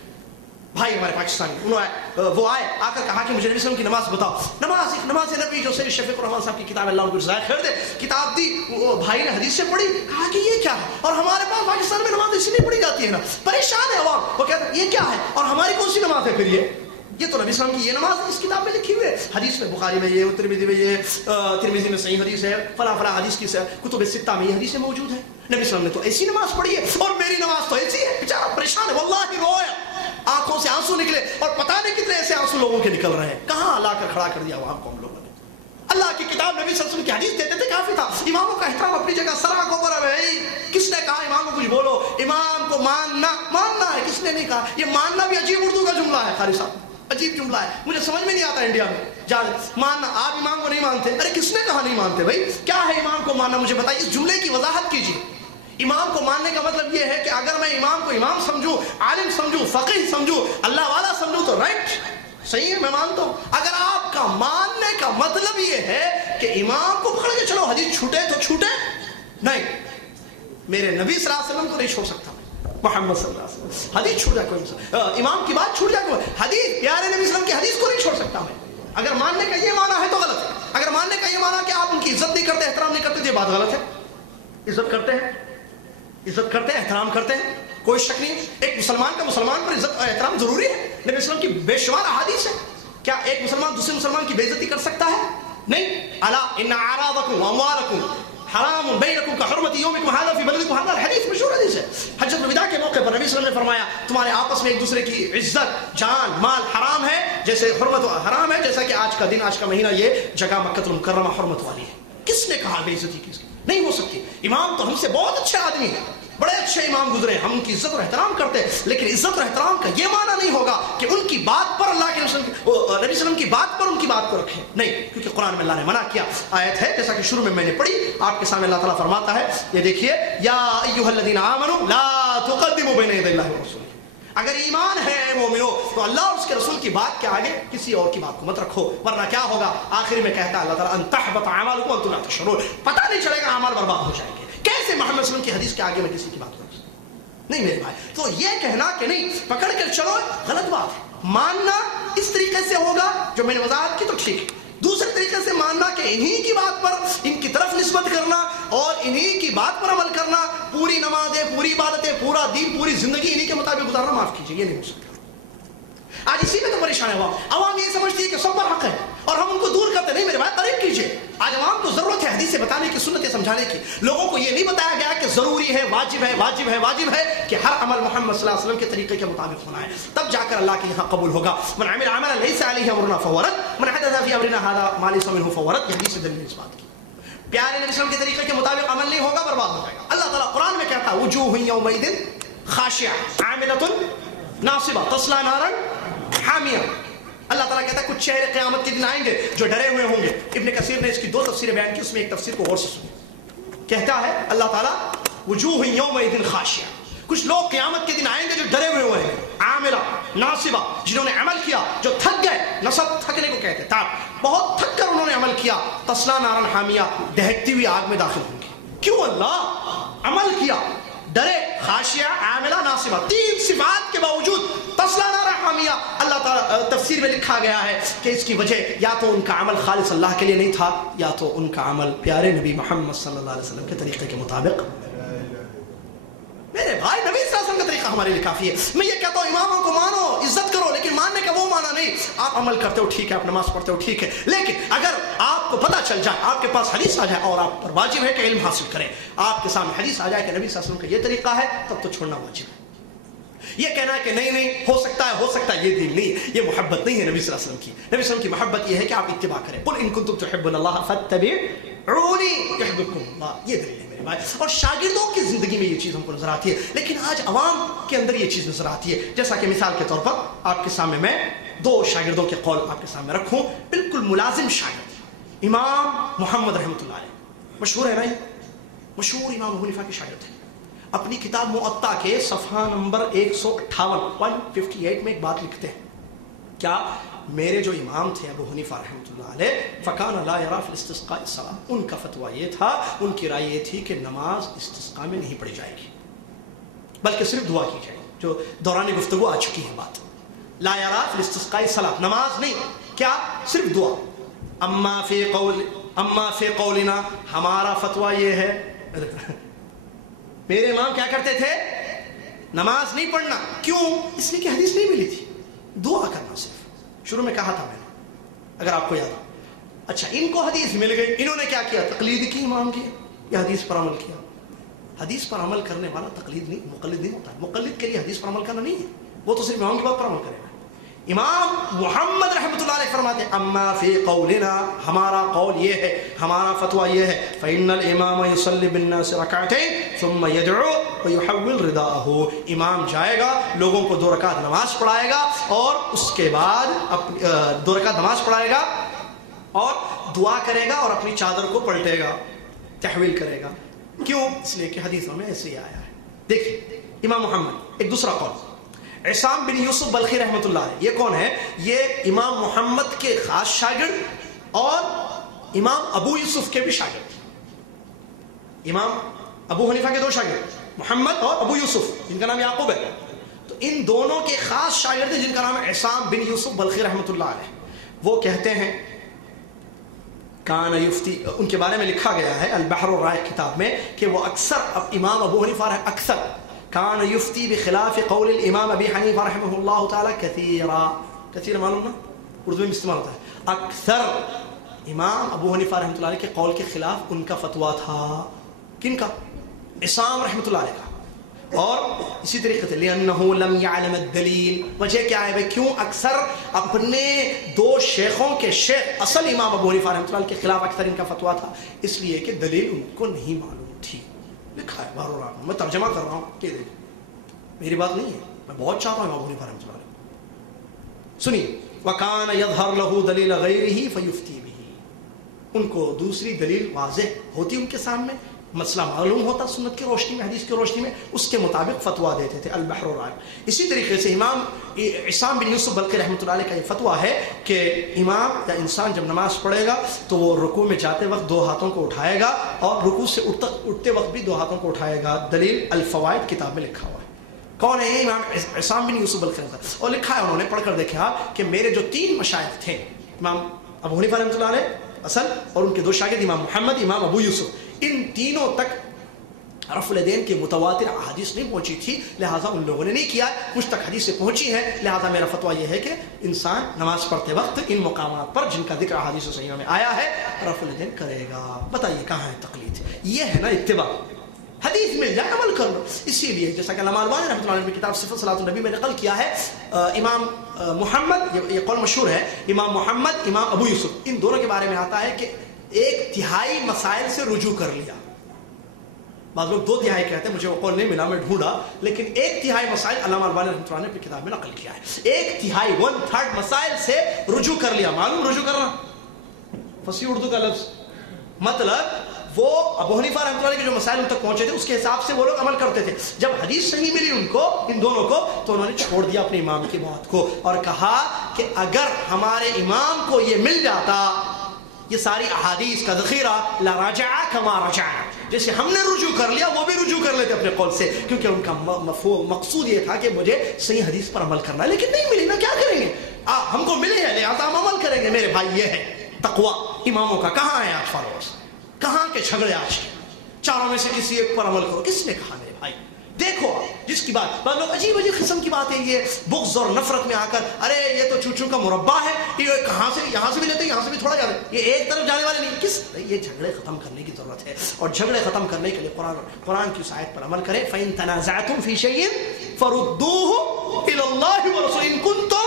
بھائی ہمارے پاکستانی, وہ آئے آ کر کہا کہ مجھے نبی صلی اللہ علیہ وسلم کی نماز بتاؤ. نماز نبی جو سید شفیق الرحمان صاحب کی کتاب ہے, اللہ ان کو جزائے خیر دے, کتاب دی. وہ بھائی نے حدیث سے پڑھی, کہا کہ یہ کیا ہے, اور ہمارے پاس پاکستان میں نماز اسی لیے پڑھی جاتی ہے نا. پریشان ہے عوام, وہ کہتے ہیں یہ کیا ہے اور ہماری کون سی نماز ہے پھر یہ تو نبی صلی اللہ علیہ وسلم کی یہ نماز اس کتاب میں لکھی ہوئی ہے. حدیث میں بخاری میں یہ, ترمذی میں یہ, ترمذی میں صحیح حدیث ہے, فلاں فلاں حدیث کی کتب ستہ میں یہ حدیث موجود ہے. نبی صلی اللہ علیہ وسلم نے تو ایسی نماز پڑھی ہے اور میری نماز تو ایسی ہے. بیچارہ پریشان ہے, واللہ رویا, آنکھوں سے آنسو نکلے, اور پتہ نہیں کتنے ایسے آنسو لوگوں کے نکل رہے ہیں. کہاں لا کر کھڑا کر دیا عوام کو ہم لوگوں نے. اللہ کی کتاب نبی صلی اللہ علیہ وسلم کی حدیث دیتے تھے کافی تھا. اماموں کا احترام اپنی جگہ, سرا کو پر ہے. کس نے کہا امام کو کچھ بولو؟ امام کو ماننا ہے, کس نے نہیں کہا. یہ ماننا بھی عجیب اردو کا جملہ ہے قاری صاحب, عجیب جملہ ہے, مجھے سمجھ میں نہیں آتا انڈیا میں. ماننا, آپ امام کو نہیں مانتے, ارے کس نے کہا نہیں مانتے بھائی؟ کیا ہے امام کو ماننا, مجھے بتائیے, اس جملے کی وضاحت کیجیے. امام کو ماننے کا مطلب یہ ہے کہ اگر میں امام کو امام سمجھوں, عالم سمجھوں, فقیہ سمجھوں, اللہ والا سمجھوں تو رائٹ, صحیح ہے, میں مانتا ہوں. اگر آپ کا ماننے کا مطلب یہ ہے کہ امام کو پکڑ کے چلو حدیث چھوٹے تو چھوٹے, نہیں, میرے نبی صلی اللہ علیہ وسلم کو نہیں چھوڑ سکتا, محمد صلی اللہ علیہ وسلم حدیث چھوٹ جائے کوئی, امام کی بات چھوٹ جائے کوئی, حدیث پیارے نبی صلی اللہ علیہ وسلم کی حدیث کو نہیں چھوڑ سکتا میں. اگر ماننے کا یہ معنی ہے تو غلط ہے. اگر ماننے کا یہ معنی کہ آپ ان کی عزت نہیں کرتے, احترام نہیں کرتے, یہ بات غلط ہے. عزت کرتے ہیں, عزت کرتے ہیں, احترام کرتے ہیں, کوئی شک نہیں. ایک مسلمان کا مسلمان پر عزت اور احترام ضروری ہے. نبی صلی اللہ علیہ وسلم کی بے شمار احادیث ہے. کیا ایک مسلمان دوسرے مسلمان کی بے عزتی کر سکتا ہے؟ نہیں. الا ان اعراضکم واموالکم حرام بینکم کحرمت یومکم هذا فی بلدکم هذا, الحدیث مشہور حدیث ہے. حجۃ الوداع کے موقع پر نبی صلی اللہ علیہ وسلم نے فرمایا تمہارے آپس میں ایک دوسرے کی عزت, جان, مال حرام ہے, جیسے حرمت حرام ہے, جیسا کہ آج کا دن, آج کا مہینہ, یہ جگہ مکہ المکرمہ حرمت والی ہے. کس نے کہا بے عزتی کی؟ نہیں ہو سکتی. امام تو ہم سے بہت اچھے آدمی ہیں, بڑے اچھے امام گزرے, ہم ان کی عزت اور احترام کرتے ہیں, لیکن عزت اور احترام کا یہ معنی نہیں ہوگا کہ ان کی بات پر اللہ کے نبی صلی اللہ علیہ وسلم کی بات پر ان کی بات کو رکھیں. نہیں, کیونکہ قرآن میں اللہ نے منع کیا. آیت ہے جیسا کہ شروع میں نے پڑھی, آپ کے سامنے اللہ تعالیٰ فرماتا ہے, یہ دیکھیے, یا ایھا الذین آمنوا لا تقدموا بین یدی اللہ ورسولہ. اگر ایمان ہے مومنو تو اللہ اور اس کے رسول کی بات کے آگے کسی اور کی بات کو مت رکھو, ورنہ کیا ہوگا. آخر میں کہتا ہے اللہ تعالیٰ ان تحبط اعمالکم وانتم لا تشعرون, پتہ نہیں چلے گا اعمال برباد ہو جائیں گے. کیسے محمد صلی اللہ علیہ وسلم کی حدیث کے آگے میں کسی کی بات کروں؟ نہیں میرے بھائی. تو یہ کہنا کہ نہیں پکڑ کر چلو غلط بات ہے. ماننا اس طریقے سے ہوگا جو میں نے وضاحت کی تو ٹھیک ہے. دوسرے طریقے سے ماننا کہ انہی کی بات پر, ان کی طرف نسبت کرنا اور انہی کی بات پر عمل کرنا, پوری نمازیں, پوری عبادتیں, پورا دین, پوری زندگی انہی کے مطابق گزارنا, معاف کیجیے, یہ نہیں ہو سکتا. آج اسی میں تو پریشان ہے عوام. عوام یہ سمجھتی ہے کہ سب پر حق ہے اور ہم ان کو دور کرتے. نہیں میرے بھائی, قریب کیجیے. آج عوام کو ضرورت ہے حدیثیں بتانے کی, سنتیں سمجھانے کی. لوگوں کو یہ نہیں بتایا گیا کہ ضروری ہے, واجب ہے, واجب ہے, واجب ہے کہ ہر عمل محمد صلی اللہ علیہ وسلم کے طریقے کے مطابق ہونا ہے, تب جا کر اللہ کے یہاں قبول ہوگا. من عمل عملا لیس علیہ امرنا فهو رد, من حدث فی امرنا هذا ما ليس منه فهو رد. یہ حدیث سے دلیل اس بات کی. پیارے نبی صلی اللہ علیہ وسلم کے طریقے کے مطابق عمل نہیں ہوگا, برباد ہو جائے گا. اللہ تعالیٰ قرآن میں کہتا ہے وجوہ یومئذ خاشعہ عاملۃ ناصبہ تصلی نارا حامیہ. اللہ تعالیٰ کہتا ہے کچھ چہرے قیامت کے دن آئیں گے جو ڈرے ہوئے ہوں گے. ابن کثیر نے اس کی 2 تفسیریں بیان کی, اس میں ایک تفسیر کو غور سے سنیں. کہتا ہے اللہ تعالیٰ وجوہ یومئذ خاشعہ, کچھ لوگ قیامت کے دن آئیں گے جو ڈرے ہوئے ہوئے ہیں, عاملہ ناصبہ, جنہوں نے عمل کیا, جو تھک گئے. نصب تھکنے کو کہتے ہیں, تاپ, بہت تھک کر انہوں نے عمل کیا. تصلی نارا حامیہ, دہکتی ہوئی آگ میں داخل ہوں گے. کیوں؟ اللہ عمل کیا, ڈرے. خاشعہ, عاملہ, ناصبہ, 3 صفات کے باوجود تصلی نارا حامیہ. اللہ تعالیٰ تفسیر میں لکھا گیا ہے کہ اس کی وجہ یا تو ان کا عمل خالص اللہ کے لیے نہیں تھا, یا تو ان کا عمل پیارے نبی محمد صلی اللہ علیہ وسلم کے طریقے کے مطابق. میرے بھائی, نبی صلی اللہ علیہ وسلم کا طریقہ ہمارے لیے کافی ہے. میں یہ کہتا ہوں اماموں کو مانو, عزت کرو, لیکن ماننے کا وہ معنی نہیں. آپ عمل کرتے ہو ٹھیک ہے, آپ نماز پڑھتے ہو ٹھیک ہے, لیکن اگر آپ کو پتہ چل جائے, آپ کے پاس حدیث آ جائے اور آپ پر واجب ہے کہ علم حاصل کریں, آپ کے سامنے حدیث آ جائے کہ نبی صلی اللہ علیہ وسلم کا یہ طریقہ ہے, تب تو چھوڑنا واجب ہے. یہ کہنا ہے کہ نہیں ہو سکتا ہے, یہ دین نہیں, یہ محبت نہیں ہے نبی صلی اللہ علیہ وسلم کی. نبی صلی اللہ علیہ وسلم کی محبت یہ ہے کہ آپ اتباع کریں. قل ان کنتم تحبون اللہ فاتبعونی یحببکم اللہ. یہ دلیل ہے میرے بھائی. اور شاگردوں کی زندگی میں یہ چیز ہم کو نظر آتی ہے, لیکن آج عوام کے اندر یہ چیز نظر آتی ہے. جیسا کہ مثال کے طور پر آپ کے سامنے میں 2 شاگردوں کے قول آپ کے سامنے رکھوں, بالکل ملازم شاگرد. امام محمد رحمۃ اللہ علیہ, مشہور ہے نا, مشہور امام ابو حنیفہ کے شاگرد ہیں. اپنی کتاب موطا کے صفحہ نمبر 158 میں ایک بات لکھتے ہیں. کیا میرے جو امام تھے ابو حنیفہ رحمۃ اللہ علیہ فکان لا یرا فی الاستسقاء الصلاۃ، ان کا فتویٰ یہ تھا، ان کی رائے یہ تھی کہ نماز استسقاء میں نہیں پڑھی جائے گی بلکہ صرف دعا کی جائے گی، جو دوران گفتگو آ چکی ہے بات. لا یرا فی الاستسقاء الصلاۃ، نماز نہیں، کیا صرف دعا. اما فی قولنا، ہمارا فتویٰ یہ ہے میرے امام کیا کرتے تھے؟ نماز نہیں پڑھنا. کیوں؟ اس لیے کہ حدیث نہیں ملی تھی، دعا کرنا صرف. شروع میں کہا تھا میں نے، اگر آپ کو یاد ہو. اچھا، ان کو حدیث مل گئی، انہوں نے کیا کیا؟ تقلید کی امام کی یا حدیث پر عمل کیا؟ حدیث پر عمل کرنے والا تقلید نہیں، مقلد نہیں ہوتا ہے. مقلد کے لیے حدیث پر عمل کرنا نہیں ہے، وہ تو صرف امام کی بات پر عمل کرے گا. امام محمد رحمۃ اللہ علیہ فرماتے ہیں اما فی قولنا، ہمارا قول یہ ہے، ہمارا فتویٰ یہ ہے، فإن الامام یصلی بالناس رکعتین ثم یدعو ویحول رداءہ، امام جائے گا، لوگوں کو 2 رکعت نماز پڑھائے گا اور اس کے بعد 2 رکعت نماز پڑھائے گا اور دعا کرے گا اور اپنی چادر کو پلٹے گا، تحویل کرے گا. کیوں؟ اس لیے کہ حدیثوں میں ایسے ہی آیا ہے. دیکھیے امام محمد، ایک دوسرا قول عصام بن یوسف بلخی رحمۃ اللہ علیہ، یہ کون ہے؟ یہ امام محمد کے خاص شاگرد اور امام ابو یوسف کے بھی شاگرد. امام ابو حنیفہ کے 2 شاگرد، محمد اور ابو یوسف، جن کا نام یعقوب ہے. تو ان دونوں کے خاص شاگرد جن کا نام ہے عصام بن یوسف بلخی رحمۃ اللہ علیہ. وہ کہتے ہیں کان یفتی، ان کے بارے میں لکھا گیا ہے البحر الرائق کتاب میں کہ وہ اکثر، امام ابو حنیفہ اکثر کان یفتی بخلاف قول الامام ابی حنیفہ رحمہ اللہ تعالی کثیرا. کثیر معلوم نا، اردو میں استعمال ہوتا ہے. اکثر امام ابو حنیفہ رحمۃ اللہ علیہ کے قول کے خلاف ان کا فتویٰ تھا. کن کا؟ عصام رحمۃ اللہ علیہ کا. اور اسی طریقے سے لأنه لم يعلم الدلیل، وجہ کیا ہے بھائی؟ کیوں اکثر اپنے 2 شیخوں کے شیخ اصل امام ابو حنیفہ رحمۃ اللہ علیہ کے خلاف اکثر ان کا فتویٰ تھا، اس لیے کہ دلیل ان کو نہیں معلوم تھی. لکھا ہے بارو رات میں ترجمہ کر رہا ہوں، یہ دیکھیں میری بات نہیں ہے، میں بہت چاہتا ہوں امام ابو حنیفہ رحمۃ اللہ علیہ. سنیے وَكَانَ يَظْهَرْ لَهُ دَلِيلَ غَيْرِهِ فَيُفْتِي بِهِ، ان کو دوسری دلیل واضح ہوتی ان کے سامنے، مسئلہ معلوم ہوتا سنت کی روشنی میں، حدیث کی روشنی میں، اس کے مطابق فتویٰ دیتے تھے. البحر الرائق. اسی طریقے سے امام عصام بن یوسف بلخی رحمۃ اللہ علیہ کا یہ فتویٰ ہے کہ امام یا انسان جب نماز پڑھے گا تو وہ رکوع میں جاتے وقت 2 ہاتھوں کو اٹھائے گا اور رکوع سے اٹھتے وقت بھی 2 ہاتھوں کو اٹھائے گا. دلیل الفوائد کتاب میں لکھا ہوا ہے. کون ہے یہ؟ امام عصام بن یوسف بلخی رحمۃ اللہ. اور لکھا ہے انہوں نے، پڑھ کر دیکھا کہ میرے جو 3 مشائخ تھے، امام ابو حنیفہ رحمۃ اللہ علیہ اصل اور ان کے 2 شاگرد امام محمد، امام ابو یوسف، ان تینوں تک رفع الیدین کی متواتر احادیث نہیں پہنچی تھی، لہٰذا ان لوگوں نے نہیں کیا. مجھ تک حدیثیں پہنچی ہیں، لہٰذا میرا فتویٰ یہ ہے کہ انسان نماز پڑھتے وقت ان مقامات پر جن کا ذکر احادیث و صحیحہ میں آیا ہے رفع الیدین کرے گا. بتائیے کہاں ہے تقلید؟ یہ ہے نا اتباع. حدیث مل جائے عمل کر لو. اسی لیے جیسا کہ علامہ البانی رحمۃ اللہ علیہ کی کتاب صفت صلاۃ النبی میں نقل کیا ہے، امام محمد، یہ قول مشہور ہے، امام محمد، امام ابو یوسف، ان دونوں کے بارے میں آتا ہے کہ 1/3 مسائل سے رجوع کر لیا. بعض لوگ 2/3 کہتے ہیں، مجھے وہ قول نہیں ملا، میں ڈھونڈا، لیکن 1/3 مسائل علامہ البانی رحمۃ اللہ نے اپنی کتاب میں نقل کیا ہے. 1/3 1/3 مسائل سے رجوع کر لیا. معلوم رجوع کرنا فصیح اردو کا لفظ، مطلب وہ ابو حنیفہ رحمۃ اللہ علیہ کے جو مسائل ان تک پہنچے تھے اس کے حساب سے وہ لوگ عمل کرتے تھے. جب حدیث صحیح ملی ان کو، ان دونوں کو، تو انہوں نے چھوڑ دیا اپنے امام کی بات کو اور کہا کہ اگر ہمارے امام کو یہ مل جاتا، یہ ساری احادیث کا ذخیرہ، لراجع کما رجع، جیسے ہم نے رجوع کر لیا وہ بھی رجوع کر لیتے اپنے قول سے، کیونکہ ان کا مقصود یہ تھا کہ مجھے صحیح حدیث پر عمل کرنا ہے. لیکن نہیں ملی نا، کیا کریں گے؟ ہم کو ملے ہیں لہٰذا ہم عمل کریں گے. میرے بھائی یہ ہے تقویٰ اماموں کا. کہاں ہے آج فاروق؟ کہاں کے جھگڑے آج کے؟ 4 میں سے کسی ایک پر عمل کرو. کس نے کہا میرے بھائی؟ دیکھو جس کی بات، بعض لوگ عجیب عجیب قسم کی باتیں، یہ بغض اور نفرت میں آ کر، ارے یہ تو چوچو کا مربع ہے، یہ کہاں سے، یہاں سے بھی لیتے یہاں سے بھی تھوڑا جاتے، یہ ایک طرف جانے والے نہیں. کس؟ یہ جھگڑے ختم کرنے کی ضرورت ہے، اور جھگڑے ختم کرنے کے لیے قرآن کی اس آیت پر عمل کریں. فَإِن تَنَازَعْتُمْ فِي شَيْءٍ فَرُدُّوهُ إِلَى اللَّهِ وَرَسُولِهِ إِن كُنتُمْ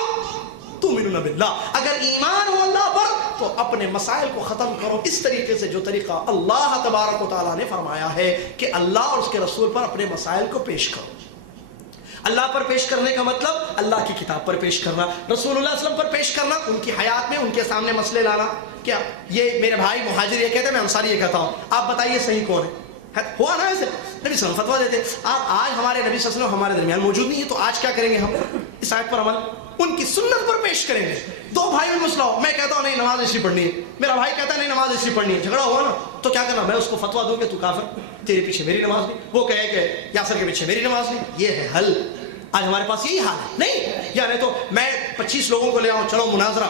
تُؤْمِنُونَ بِاللَّهِ. اگر ایمان ہو اللہ پر تو اپنے مسائل کو ختم کرو اس طریقے سے جو طریقہ اللہ تبارک و تعالیٰ نے فرمایا ہے کہ اللہ اور اس کے رسول پر اپنے مسائل کو پیش کرو. اللہ پر پیش کرنے کا مطلب اللہ کی کتاب پر پیش کرنا، رسول اللہ صلی اللہ علیہ وسلم پر پیش کرنا، ان کی حیات میں ان کے سامنے مسئلے لانا. کیا یہ میرے بھائی مہاجر یہ کہتے ہیں، میں انصاری یہ کہتا ہوں، آپ بتائیے صحیح کون ہے؟ ہوا نا ایسے نبی صلی اللہ علیہ وسلم فتوا دیتے. آج ہمارے نبی صلی اللہ علیہ وسلم ہمارے درمیان موجود نہیں ہے, تو آج کیا کریں گے ہم؟ اس آیت پر عمل ان کی سنت پر پیش کریں گے. دو بھائی میں مسئلہ ہو, میں کہتا ہوں نہیں نماز اس لیے پڑھنی ہے, میرا بھائی کہتا ہے نہیں نماز اس لیے پڑھنی ہے, جھگڑا ہوا نا, تو کیا کرنا؟ میں اس کو فتوا دوں کہ تو کافر, تیرے پیچھے میری نماز نہیں, وہ کہے کہ یاسر کے پیچھے میری نماز نہیں. یہ ہے حل. آج ہمارے پاس یہی حال ہے نہیں, یعنی تو میں 25 لوگوں کو لے آؤں, چلو مناظرہ,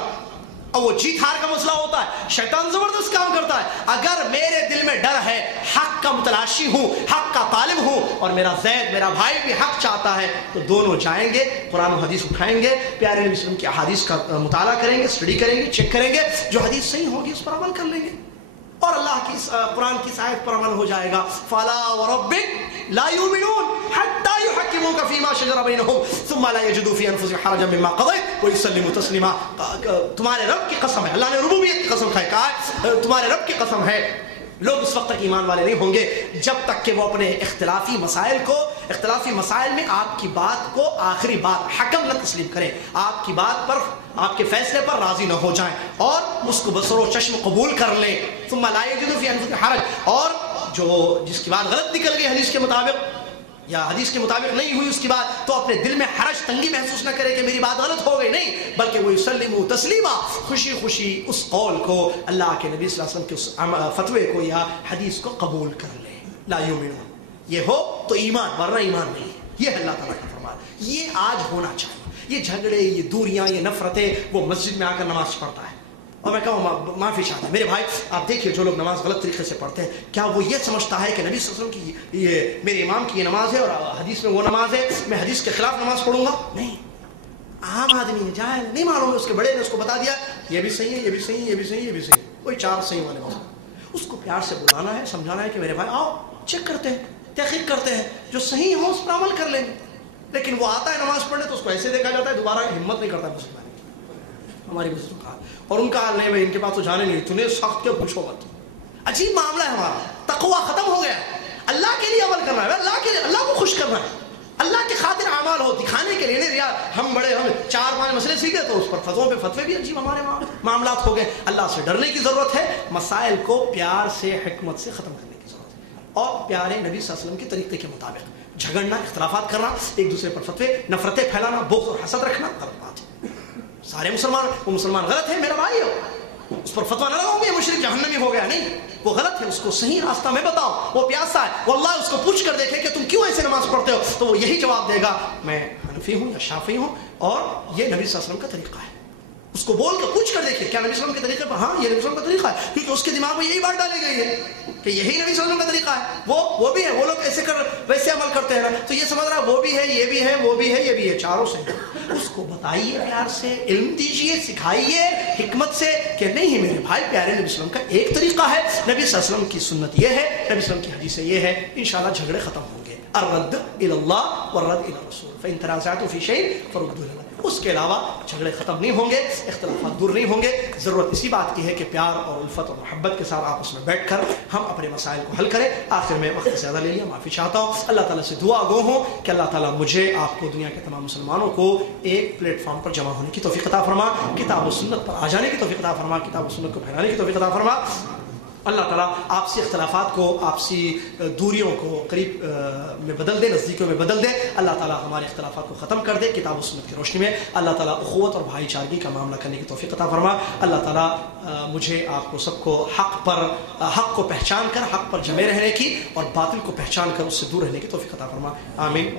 اور وہ جیت ہار کا مسئلہ ہوتا ہے. شیطان زبردست کام کرتا ہے. اگر میرے دل میں ڈر ہے, حق کا متلاشی ہوں, حق کا طالب ہوں, اور میرا زید میرا بھائی بھی حق چاہتا ہے, تو دونوں جائیں گے, قرآن و حدیث اٹھائیں گے, پیارے نبی صلی اللہ علیہ وسلم کی احادیث کا مطالعہ کریں گے, اسٹڈی کریں گے, چیک کریں گے, جو حدیث صحیح ہوگی اس پر عمل کر لیں گے, اور اللہ کی قرآن کی آیت پر عمل ہو جائے گا. فَلَا وَرَبِّكَ لَا يُؤْمِنُونَ حَتَّى يُحَكِّمُوكَ فِي مَا شَجَرَ بَيْنَهُمْ ثُمَّ لَا يَجِدُوا فِي أَنفُسِهِمْ حَرَجًا مِّمَّا قَضَيْتَ وَيُسَلِّمُوا تَسْلِيمًا. تمہارے رب کی قسم ہے, اللہ نے ربوبیت کی قسم کھائی, کہا تمہارے رب کی قسم ہے, لوگ اس وقت تک ایمان والے نہیں ہوں گے جب تک کہ وہ اپنے اختلافی مسائل میں آپ کی بات کو آخری بات حکم نہ تسلیم کریں, آپ کی بات پر, آپ کے فیصلے پر راضی نہ ہو جائیں, اور اس کو بصر و چشم قبول کر لیں. ثم لا یجدوا فی انفسہم حرج, اور جو جس کی بات غلط نکل گئی حدیث کے مطابق, یا حدیث کے مطابق نہیں ہوئی اس کی بات, تو اپنے دل میں حرج تنگی محسوس نہ کرے کہ میری بات غلط ہو گئی, نہیں, بلکہ وہ یسلموا تسلیما, خوشی خوشی اس قول کو, اللہ کے نبی صلی اللہ علیہ وسلم کے اس فتوے کو یا حدیث کو قبول کر لیں. لا یؤمنون, یہ ہو تو ایمان, ورنہ ایمان نہیں. یہ اللہ تعالیٰ کا فرمان, یہ آج ہونا چاہیے. یہ جھگڑے, یہ دوریاں, یہ نفرتیں, وہ مسجد میں آ کر نماز پڑھتا ہے, اور میں کہوں معافی چاہتا ہے میرے بھائی, آپ دیکھیے جو لوگ نماز غلط طریقے سے پڑھتے ہیں, کیا وہ یہ سمجھتا ہے کہ نبی صلی اللہ علیہ وسلم کی یہ میرے امام کی یہ نماز ہے اور حدیث میں وہ نماز ہے, میں حدیث کے خلاف نماز پڑھوں گا؟ نہیں, عام آدمی ہے, جاہل, نہیں معلوم ہے, اس کے بڑے نے اس کو بتا دیا یہ بھی صحیح ہے, یہ بھی صحیح ہے, یہ بھی صحیح ہے, یہ بھی صحیح ہے, کوئی 4 صحیح والے مسئلہ. اس کو پیار سے بلانا ہے, سمجھانا ہے کہ میرے بھائی آؤ چیک کرتے ہیں, تحقیق کرتے ہیں, جو صحیح ہو اس پر عمل کر لیں گے. لیکن وہ آتا ہے نماز پڑھنے تو اس کو ایسے دیکھا جاتا ہے, دوبارہ ہمت نہیں کرتا مسلمان. ہماری بزرگوں کا اور ان کا حال نہیں, بھائی ان کے پاس تو جانے نہیں, تمہیں سخت کے پوچھو مت. عجیب معاملہ ہے ہمارا, تقویٰ ختم ہو گیا. اللہ کے لیے عمل کرنا ہے, اللہ کے لیے, اللہ کو خوش کرنا ہے, اللہ کی خاطر اعمال ہو, دکھانے کے لیے. یار ہم بڑے, ہم 4-5 مسئلے سیکھے تو اس پر فتوے بھی عجیب ہمارے معاملات ہو گئے. اللہ سے ڈرنے کی ضرورت ہے, مسائل کو پیار سے, حکمت سے ختم کرنے کی ضرورت ہے, اور پیارے نبی صلی اللہ علیہ وسلم کے طریقے کے مطابق. جھگڑنا, اختلافات کرنا, ایک دوسرے پر فتوے, نفرتیں پھیلانا, بغض اور حسد رکھنا غلط بات ہے. سارے مسلمان, وہ مسلمان غلط ہے, میرا بھائی ہے, اس پر فتوا نہ لگاؤ گے مشرک جہنمی ہو گیا, نہیں, وہ غلط ہے, اس کو صحیح راستہ میں بتاؤ. وہ پیاسا ہے, واللہ اس کو پوچھ کر دیکھے کہ تم کیوں ایسے نماز پڑھتے ہو, تو وہ یہی جواب دے گا میں حنفی ہوں یا شافعی ہوں, اور یہ نبی صلی اللہ علیہ وسلم کا طریقہ ہے. اس کو بول کر پوچھ کر دیکھیے کیا نبی صلی اللہ علیہ وسلم کے طریقے پر, ہاں یہ نبی صلی اللہ علیہ وسلم کا طریقہ ہے, کیونکہ اس کے دماغ میں یہی بات ڈالی گئی ہے کہ یہی نبی صلی اللہ علیہ وسلم کا طریقہ ہے. وہ بھی ہے, وہ لوگ ایسے کر ویسے عمل کرتے ہیں نا, تو یہ سمجھ رہا وہ بھی ہے, یہ بھی ہے, وہ بھی ہے, یہ بھی ہے, چاروں سے. اس کو بتائیے پیار سے, علم دیجیے, سکھائیے حکمت سے کہ نہیں میرے بھائی, پیارے نبی صلی اللہ علیہ وسلم کا ایک طریقہ ہے, نبی صلی اللہ علیہ وسلم کی سنت یہ ہے, نبی صلی اللہ علیہ وسلم کی حدیثیں یہ ہے. انشاءاللہ جھگڑے ختم ہوں گے. الرد الى اللہ والرد الى الرسول فان تنازعتم فی شیء فردوه الى اللہ. اس کے علاوہ جھگڑے ختم نہیں ہوں گے, اختلافات دور نہیں ہوں گے. ضرورت اسی بات کی ہے کہ پیار اور الفت اور محبت کے ساتھ آپس میں بیٹھ کر ہم اپنے مسائل کو حل کریں. آخر میں وقت زیادہ لے لیا, معافی چاہتا ہوں. اللہ تعالیٰ سے دعا گو ہوں کہ اللہ تعالیٰ مجھے, آپ کو, دنیا کے تمام مسلمانوں کو ایک پلیٹ فارم پر جمع ہونے کی توفیق عطا فرما, کتاب و سنت پر آ جانے کی توفیق عطا فرما, کتاب و سنت کو پھیلانے کی توفیق عطا فرما. اللہ تعالیٰ آپسی اختلافات کو, آپسی دوریوں کو قریب میں بدل دے, نزدیکیوں میں بدل دے. اللہ تعالیٰ ہمارے اختلافات کو ختم کر دے کتاب و سنت کی روشنی میں. اللہ تعالیٰ اخوت اور بھائی چارگی کا معاملہ کرنے کی توفیق عطا فرما. اللہ تعالیٰ مجھے, آپ کو, سب کو حق کو پہچان کر حق پر جمے رہنے کی, اور باطل کو پہچان کر اس سے دور رہنے کی توفیق عطا فرما. آمین.